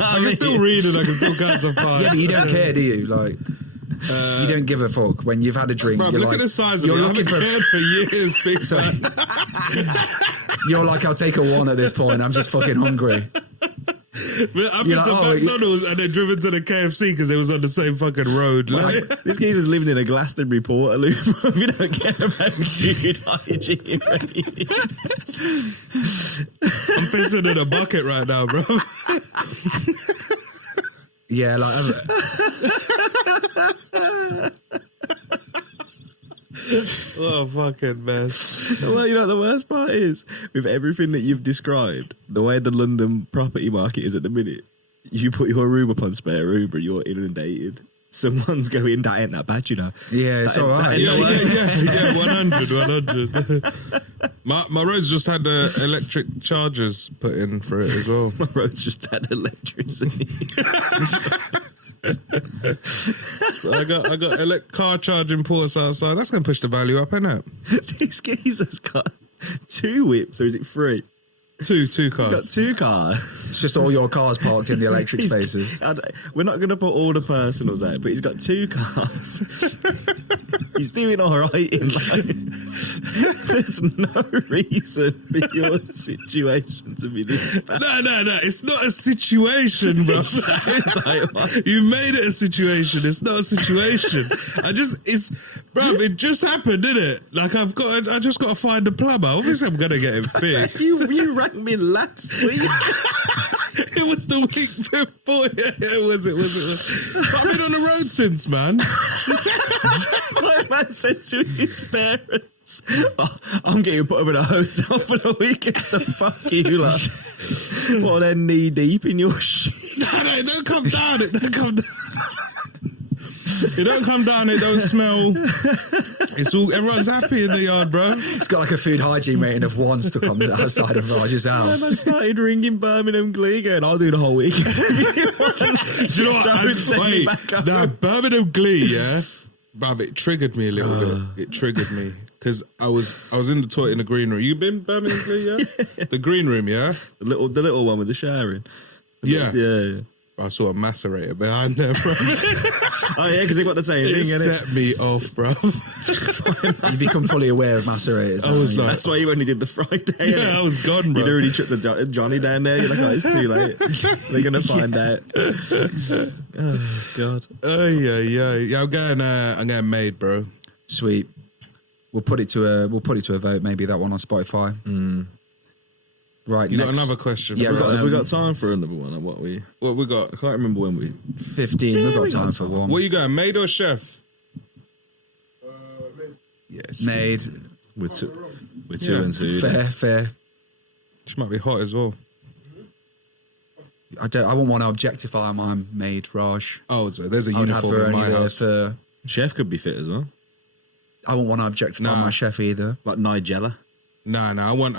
I can still read it. I can still count to 5. Yeah, but you don't care, do you? Like, you don't give a fuck when you've had a drink. Bro, you're look like, at the size of you're it. I looking haven't cared for years, big So- man. You're like, I'll take a 1 at this point. I'm just fucking hungry. I've been You're like, to oh, McDonald's and then driven to the KFC because it was on the same fucking road. Like, This geezer's living in a Glastonbury Portaloo. If you don't care about food hygiene ratings. I'm pissing in a bucket right now, bro. Yeah, like, Oh, fucking mess. Well, you know what the worst part is? With everything that you've described, the way the London property market is at the minute, you put your room up on spare room, but you're inundated. Someone's going, that ain't that bad, you know. yeah, it's That- all that right. ain't Yeah, 100. My road's just had the electric chargers put in for it as well. My road's just had electricity. So I got car charging ports outside. That's going to push the value up, isn't it? This geezer's got 2 whips, or is it 3? Two He's got cars. 2 cars. It's just all your cars parked in the electric He's- spaces. We're not going to put all the personals out, but he's got 2 cars. He's doing all right in life. There's no reason for your situation to be this bad. No. It's not a situation, bro. You made it a situation. It's not a situation. It just happened, didn't it? Like I just got to find the plumber. Obviously, I'm gonna get him fixed. You rang me last week. It It was the week before. Yeah, was it? But I've been on the road since, man. My man said to his parents, oh, I'm getting put up in a hotel for the weekend, so fuck you, like. Well, they're knee deep in your shit. No, don't come down. It don't come down. It don't come down. It don't smell. It's all. Everyone's happy in the yard, bro. It's got like a food hygiene rating of 1 stuck on the outside of Raj's house. Man started ringing Birmingham Glee going, I'll do the whole weekend. Do you know what? Don't send me back home. Nah, Birmingham Glee, yeah, bruv, it triggered me a little bit. It triggered me because I was in the toilet in the green room. You been Birmingham Glee, yeah? The green room, yeah. The little one with the showering. Yeah. I saw a macerator behind there, bro. Oh yeah, because they got the same thing. It Innit? set me off, bro. You become fully aware of macerators. I was like, That's why you only did the Friday. yeah, innit? I was gone, bro. You'd already tripped the Johnny down there. You're like, oh, it's too late. They're gonna find out. Oh God. Yeah. I'm getting made, bro. Sweet. We'll put it to a vote. Maybe that one on Spotify. Right. You next. got another question? Yeah, bro? Have we got time for another one? Or what What we got? I can't remember when we. 15. We've got we time got for time. one. What you got? Maid or chef? Yes. Made. We're two Yeah, and two. Fair. She might be hot as well. I wouldn't want to objectify my maid, Raj. Oh, so there's a I would have uniform her in my only there house. for. Chef could be fit as well. I wouldn't want to objectify Nah. my chef either. Like Nigella. Nah. I want.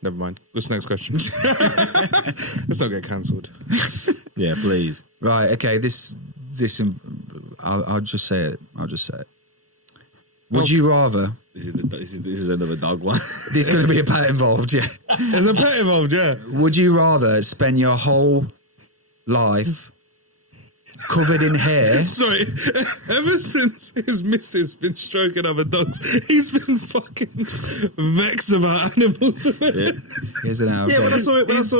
Never mind. What's the next question? Let's not get cancelled. Yeah, please. Right. Okay. This. I'll just say it. Would you rather? This is another dog one. There's going to be a pet involved. Yeah. There's a pet involved, yeah. Would you rather spend your whole life covered in hair? Sorry, ever since his missus been stroking other dogs, he's been fucking vexed about animals. Yeah. Here's an hour. Yeah, when I saw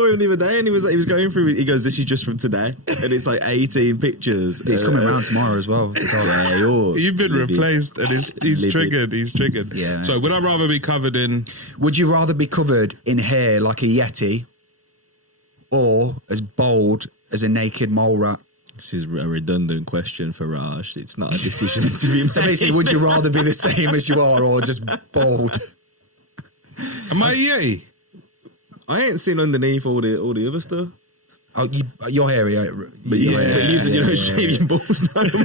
him the other day, and he was going through. He goes, "This is just from today," and it's like 18 pictures. He's coming around tomorrow as well. Yeah, You've been replaced, and he's Livid. triggered. He's triggered. Yeah. So, would I rather be covered in? Would you rather be covered in hair like a yeti, or as bald as a naked mole rat? This is a redundant question for Raj. It's not a decision to be made. So basically, would you rather be the same as you are, or just bald? Am I a yeti? I ain't seen underneath all the other stuff. Oh, your hair, yeah. But you don't shave your balls no more.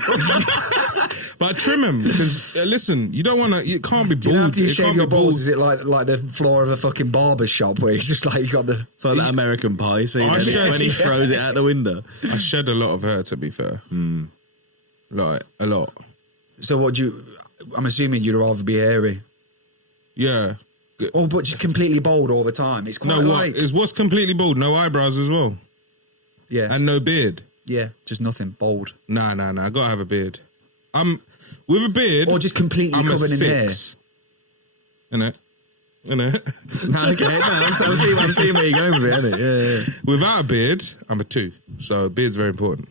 But I trim him because listen, you don't want to. You can't be bald. Do you know after you It shave can't your be bald. balls? Is it like the floor of a fucking barber shop where it's just like you got the? So that American Pie scene I when he throws it out the window. I shed a lot of hair, to be fair. Like a lot. So what do you? I'm assuming you'd rather be hairy, Yeah. or but just completely bald all the time. It's quite No, what like is what's completely bald? No eyebrows as well, yeah, and no beard. yeah, just nothing bald, Nah. I gotta have a beard. I'm with a beard, or just completely I'm a covered in hair. 6. Innit? Okay, no, I'm seeing where you're going with it, innit? Yeah. Without a beard, I'm a 2. So beard's very important.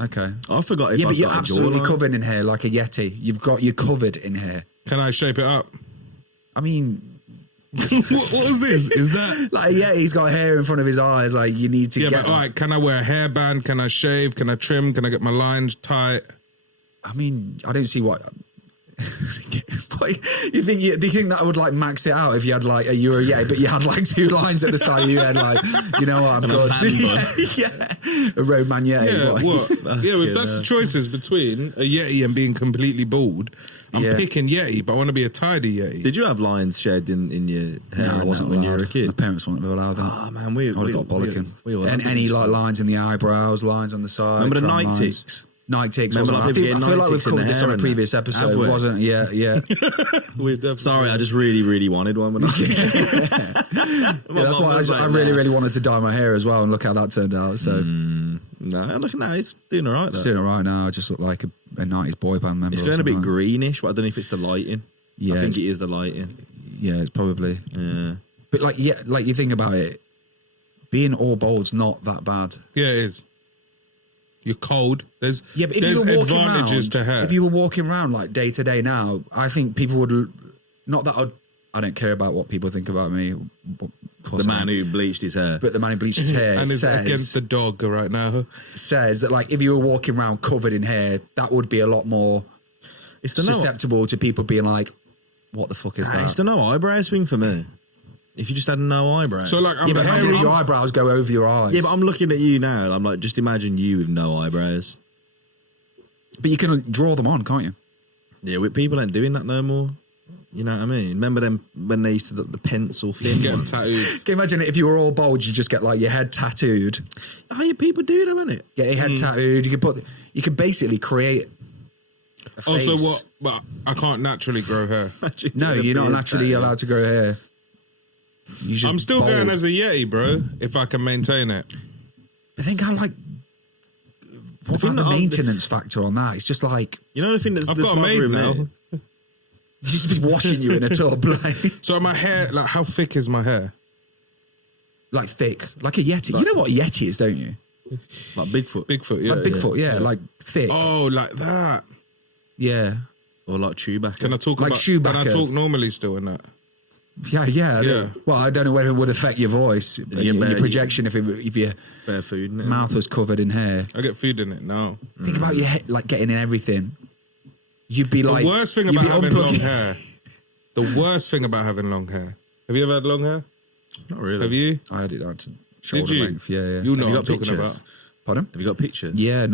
Okay. I forgot if Yeah, I've but you're got a absolutely jawline. covered in hair like a yeti. You're covered in hair. Can I shape it up? I mean, what was this? Is that? like a yeti's got hair in front of his eyes. Like you need to Yeah, get. but all right. Can I wear a hairband? Can I shave? Can I trim? Can I get my lines tight? I mean, I don't see what. What, do you think that would like max it out if you had like you were a yeti, but you had like 2 lines at the side of your head, like you know what, I'm good. Yeah, a roadman yeti. Yeah, what? Yeah, Fucking if that's the choices between a yeti and being completely bald, I'm Yeah. picking yeti, but I want to be a tidy yeti. Did you have lines shed in your hair? No, I wasn't when allowed. you were a My kid. parents wouldn't have allowed that. Oh man, we I would have got bollocking. had And any this like stuff. lines in the eyebrows, lines on the side. Remember the tram night lines. ticks? Night ticks. Remember, Wasn't like, it? people I getting feel night like we've ticks in covered the this hair on a and previous that. episode. Have we? Wasn't? Yeah. We've definitely- Sorry, I just really wanted one when I was Yeah, that's why I really wanted to dye my hair as well, and look how that turned out. So No, look now, it's doing all right. it's Though. doing all right now. I just look like a 90s boy band member. It's or going a bit something. greenish, but I don't know if it's the lighting. Yeah, I think it's- it is the lighting. Yeah, it's probably. Yeah. But like you think about it, being all bald's not that bad. Yeah, it is. You're cold. There's Yeah, but if there's you were walking advantages around, to hair. if you were walking around like day to day now, I think people would. Not that I don't care about what people think about me. course The I man don't. who bleached his hair. But the man who bleached his hair And is says, against the dog right now. says that like if you were walking around covered in hair, that would be a lot more It's the susceptible to people being like, "What the fuck is It's that?" the no eyebrows thing for me. If you just had no eyebrows. So like, I'm Yeah, but imagine if hairy. your eyebrows go over your eyes. yeah, but I'm looking at you now. And I'm like, just imagine you with no eyebrows. But you can draw them on, can't you? Yeah, people ain't doing that no more. You know what I mean? Remember them when they used to do the pencil thin Get ones? tattooed. Can you imagine if you were all bald, you just get like your head tattooed. Oh, yeah, people do though, innit? Get your head tattooed. You could basically create a face. Also, what? But I can't naturally grow hair. No, you're not naturally allowed to grow hair. You just I'm still bald. going as a Yeti, bro. If I can maintain it. I think I like. What think about the that maintenance factor on that? It's just like You know the thing that's I've that's got a maid bothering now. me? he's just washing you in a tub, So my hair, like, how thick is my hair? like thick, like a Yeti. You know what a Yeti is, don't you? Like Bigfoot. Bigfoot, yeah. Like Bigfoot, yeah, like thick. Oh, like that. Yeah, Or like Chewbacca. Can I talk Like about? Chewbacca. Can I talk normally still in that? yeah. Yeah. Well, I don't know whether it would affect your voice, but you your better- projection if your Bare food, innit? mouth was covered in hair. I get food in it now. Think about your head, like getting in everything. You'd be The like worst thing you'd about be having long unplugging- hair. The worst thing about having long hair. Have you ever had long hair? Not really. Have you? I had it down to shoulder Did you? length. Yeah, yeah. You know you what I'm got talking pictures? about. Pardon? Have you got pictures? Yeah,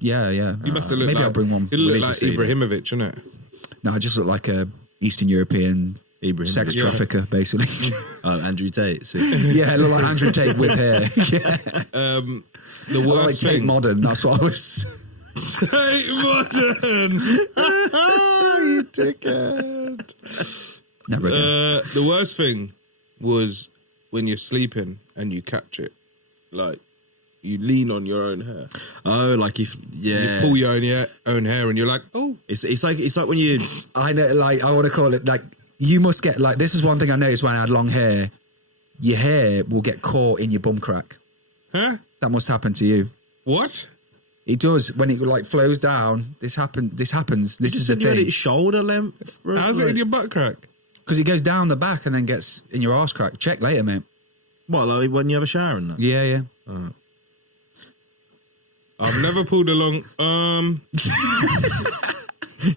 yeah. You must have looked Maybe like. I'll bring one. You We look need to like see that. Ibrahimovic, innit? No, I just look like a Eastern European Ibrahimovic. sex Yeah. trafficker, basically. Oh, Andrew Tate. See. Yeah, I look like Andrew Tate with hair. Yeah, The I look like worst Tate thing. Modern. That's what I was. Tate Modern. You dickhead. Never again. The worst thing was when you're sleeping and you catch it. Like, you lean on your own hair. Oh, like if You yeah. pull your own hair and you're like, oh. It's like when you I know, like I want to call it like you must get like this is one thing I noticed when I had long hair. Your hair will get caught in your bum crack. Huh? That must happen to you. What? It does when it like flows down. This happens. This is the you had thing it shoulder length. Bro. How's it in your butt crack? because it goes down the back and then gets in your arse crack. Check later, mate. What, like when you have a shower and that? Yeah, yeah. I've never pulled a long.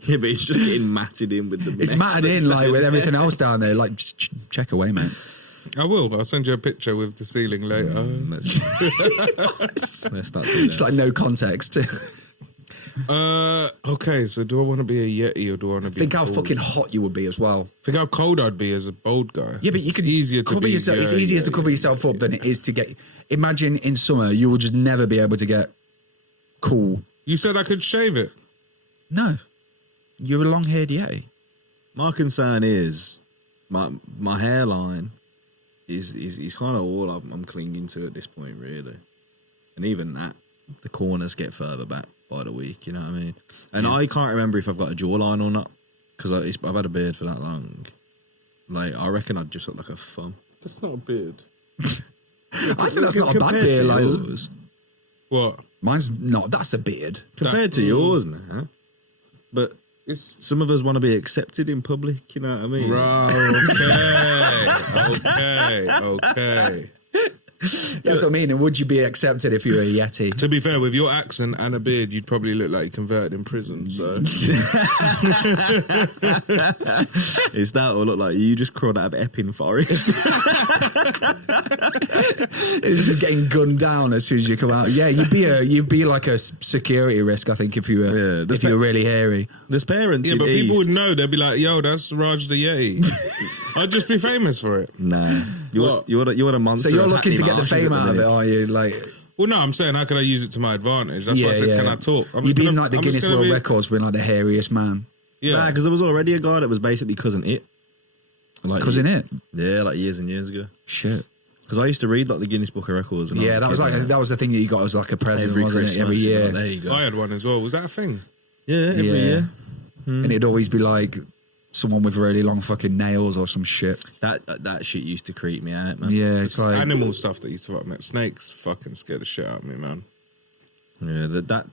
Yeah, but it's just getting matted in with the. It's mess matted that's in like down with there. everything else down there. Like just check away, mate. I will. I'll send you a picture with the ceiling later. Let's not do It's that. like no context. Okay, so do I want to be a Yeti or do I want to be? Think how bald? fucking hot you would be as well. Think how cold I'd be as a bold guy. Yeah, but you could easier to cover be, yourself. It's yeah, easier yeah, to cover yourself up than it is to get. Imagine in summer you will just never be able to get cool. You said I could shave it. No, you're a long-haired Yeti. My concern is my hairline is kind of all I'm clinging to at this point, really. And even that, the corners get further back by the week. You know what I mean? And I can't remember if I've got a jawline or not because I've had a beard for that long. Like I reckon I'd just look like a thumb. That's not a beard. I think that's not a bad Compared beard. to Like yours. What? mine's not. That's a beard. Compared to yours now. But It's some of us want to be accepted in public. You know what I mean? okay. That's what I mean. And would you be accepted if you were a Yeti? To be fair, with your accent and a beard, you'd probably look like you converted in prison. So Is that or look like you just crawled out of Epping Forest? It's just getting gunned down as soon as you come out. Yeah, you'd be like a security risk. I think if you were Yeah, if you were really hairy. There's parents. yeah, in but people would East- know. They'd be like, "Yo, that's Raj the Yeti." I'd just be famous for it. Nah, What? you're a monster. So you're of looking to Hackney get the Marshes fame at the out of it, minute. are you? Like, Well, no, I'm saying how can I use it to my advantage? That's why I said, can I talk? You'd be in like the I'm just Guinness gonna World be- Records, being like the hairiest man. Yeah, Nah, because there was already a guy that was basically cousin it. Like, Cousin it? Yeah, like years and years ago. Shit. Because I used to read like the Guinness Book of Records. When I Yeah, that a was kid, like man. that was the thing that you got as like a present, every wasn't Christmas. it? Every you know, year. there you go. I had one as well. Was that a thing? Yeah, every Yeah. year. And it'd always be like someone with really long fucking nails or some shit. That shit used to creep me out, man. Yeah, it's like Animal stuff that used to fuck me. Snakes fucking scared the shit out of me, man. Yeah,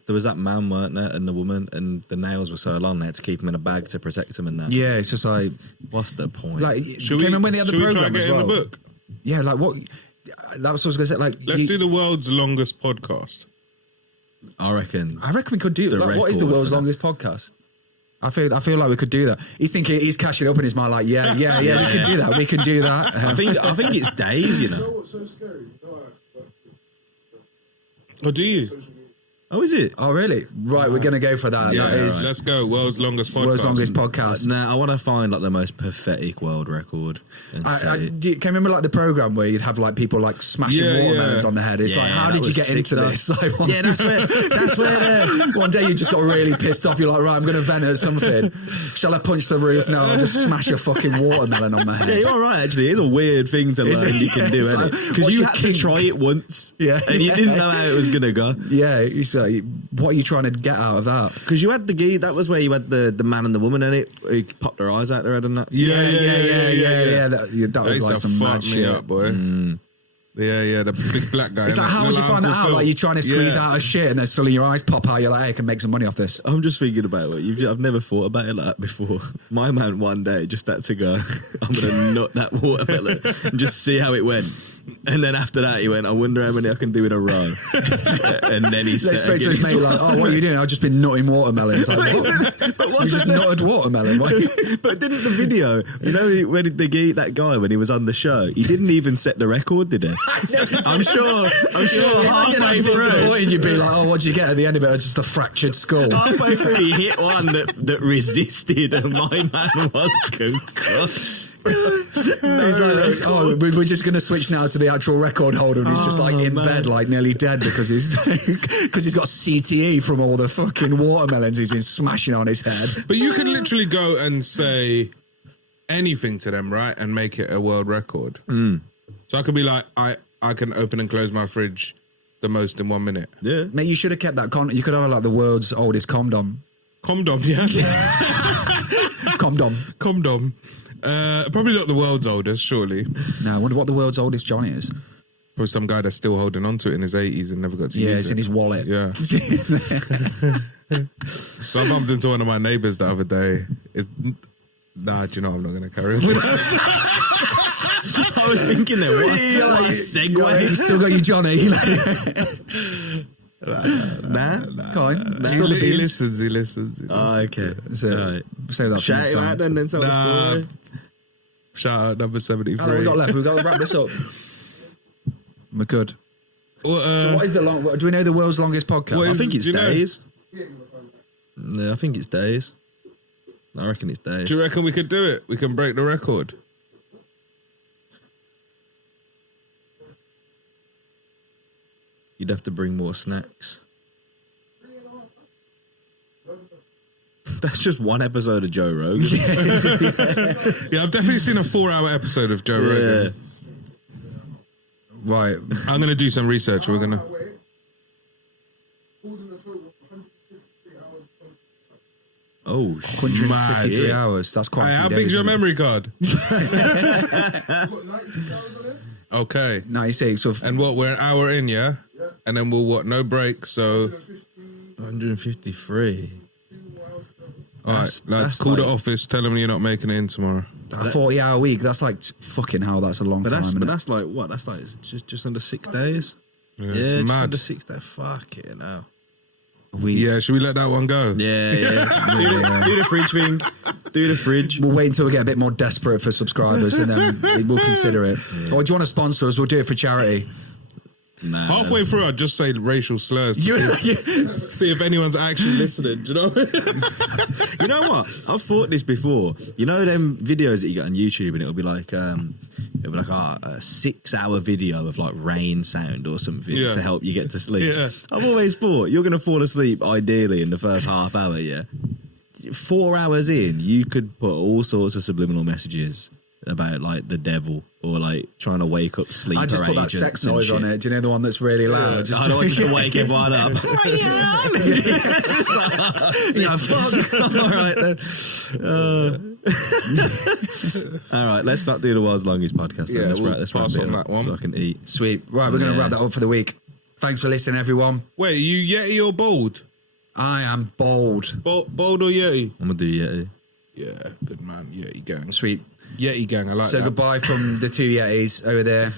there was that man, weren't there, and the woman, and the nails were so long they had to keep them in a bag to protect them and that. yeah, it's just like What's the point? like. Should Came we, in when they had the should we try program get as in well. the book? Yeah, like what? That was what I was going to say. Like, Let's do the world's longest podcast. I reckon. I reckon we could do. The Like, what is the record world's for that. longest podcast? I feel like we could do that. He's thinking, he's cashing up in his mind. Like, yeah, we can do that. We can do that. I think it's days, you You know know. what's so scary? Oh, do you? Social media. Oh, is it? Oh, really? Right, we're going to go for that. Yeah, that is right. Let's go. World's longest podcast. world's longest podcast. Nah, I want to find like the most pathetic world record and Can say. you remember like the program where you'd have like people like smashing Yeah, watermelons yeah. on the head? It's Yeah, like, how that did you was get sick, into though. this? Like, one, Yeah, that's where. one day you just got really pissed off. You're like, right, I'm going to vent at something. Shall I punch the roof? No, I'll just smash a fucking watermelon on my head. Yeah, you're all right. Actually, it's a weird thing to Is learn. it? You can do, It's isn't like, it? Because what's you your had to kink? try it once, Yeah. and you didn't know how it was gonna go. Yeah, it's like, what are you trying to get out of that? Because you had the geese. That was where you had the man and the woman in it. He popped their eyes out their head and that. Yeah. That was used like to some mad fuck me shit. up, boy. Yeah, the big black guy. It's like, how would you find that out? Like, you're trying to squeeze Yeah. out of shit, and then suddenly your eyes pop out. You're like, hey, I can make some money off this. I'm just thinking about it. I've never thought about it like that before. My man one day just had to go, I'm going to nut that watermelon and just see how it went. And then after that, he went, I wonder how many I can do in a row. And then he They said, spoke to his mate like, oh, what are you doing? I've just been nutting watermelons. Like, what? But You what's just that? nutted watermelon. What? But didn't the video, when that guy, when he was on the show, he didn't even set the record, did he? I'm sure Imagine how halfway through, disappointed you'd be like, oh, what'd you get at the end of it? It's just a fractured skull. halfway through he hit one that resisted and my man was concussed. He's like, oh, we're just going to switch now to the actual record holder, and he's just like in bed, like nearly dead because he's got CTE from all the fucking watermelons he's been smashing on his head. But you can literally go and say anything to them, right, and make it a world record. So I could be like, I can open and close my fridge the most in 1 minute. Yeah. Mate, you should have kept that you could have like the world's oldest condom. Condom, yeah. Condom. Probably not the world's oldest, surely. Now, I wonder what the world's oldest Johnny is. Probably some guy that's still holding on to it in his 80s and never got to Yeah, use it's it. in his wallet. Yeah. So I bumped into one of my neighbours the other day. Nah, do you know I'm not going to carry on with that. I was thinking that, what a segue. You still got your Johnny. Nah. Come on. He, Still the he beans. listens. Oh, okay. So, Right. say that for Shout next him time. out then tell the story. Shout out number 73. How long we got left? We've got to wrap this up. We're good. Well, So what is the do we know the world's longest podcast? What I is- think it's do you know? days. You ain't gonna find that. Yeah, I think it's days. I reckon it's days. do you reckon we could do it? We can break the record. You'd have to bring more snacks. That's just one episode of Joe Rogan. Yeah, I've definitely seen a 4-hour episode of Joe Rogan. Right. I'm going to do some research. We're going to... That way, pulled in a total of 153 hours. Oh, shit. 153 Mad. hours. That's quite Hey, a few how days, big's your isn't it? memory card? You've got 96 hours on it. Okay. 96. So And what, we're an hour in, yeah? Yeah. And then we'll, what, no break, so... 153. All right, That's- lads, that's call the like- office, tell them you're not making it in tomorrow. a 40-hour week. That's like fucking hell. That's a long But time. that's isn't it? that's like what? That's like just under 6 days. Yeah, Yeah, it's just mad. under 6 days. Fuck it now. A week. Yeah, should we let that one go? Yeah. do the fridge thing. Do the fridge. We'll wait until we get a bit more desperate for subscribers, and then we'll consider it. Or do you want to sponsor us? We'll do it for charity. Nah. Halfway through, I'd just say racial slurs to see if anyone's actually listening, do you know? You know what? I've thought this before. You know them videos that you get on YouTube, and it'll be like a 6-hour video of like rain sound or something Yeah. to help you get to sleep. Yeah. I've always thought you're going to fall asleep ideally in the first half hour. Yeah, 4 hours in, you could put all sorts of subliminal messages about like the devil or like trying to wake up sleeper I just put that agents sex and noise on shit. it. Do you know the one that's really loud? Just, I don't want you to wake everyone up. yeah, fuck. All right then. All right, let's not do the world's longest podcast. Yeah, Then. Let's we'll wrap pass it on up that one. so I can eat. Sweet. Right, we're going to Yeah. wrap that up for the week. Thanks for listening, everyone. Wait, you Yeti or bold? I am bold. Bold or Yeti? I'm gonna do Yeti. Yeah, good man. Yeti gang. Sweet. Yeti gang, I like So that. goodbye from the 2 Yetis over there.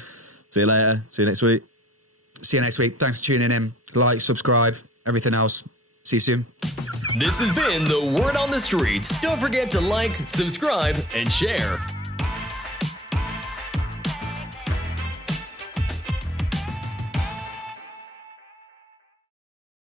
See you later. See you next week. See you next week. Thanks for tuning in. Like, subscribe, everything else. See you soon. This has been the Word on the Streets. Don't forget to like, subscribe, and share.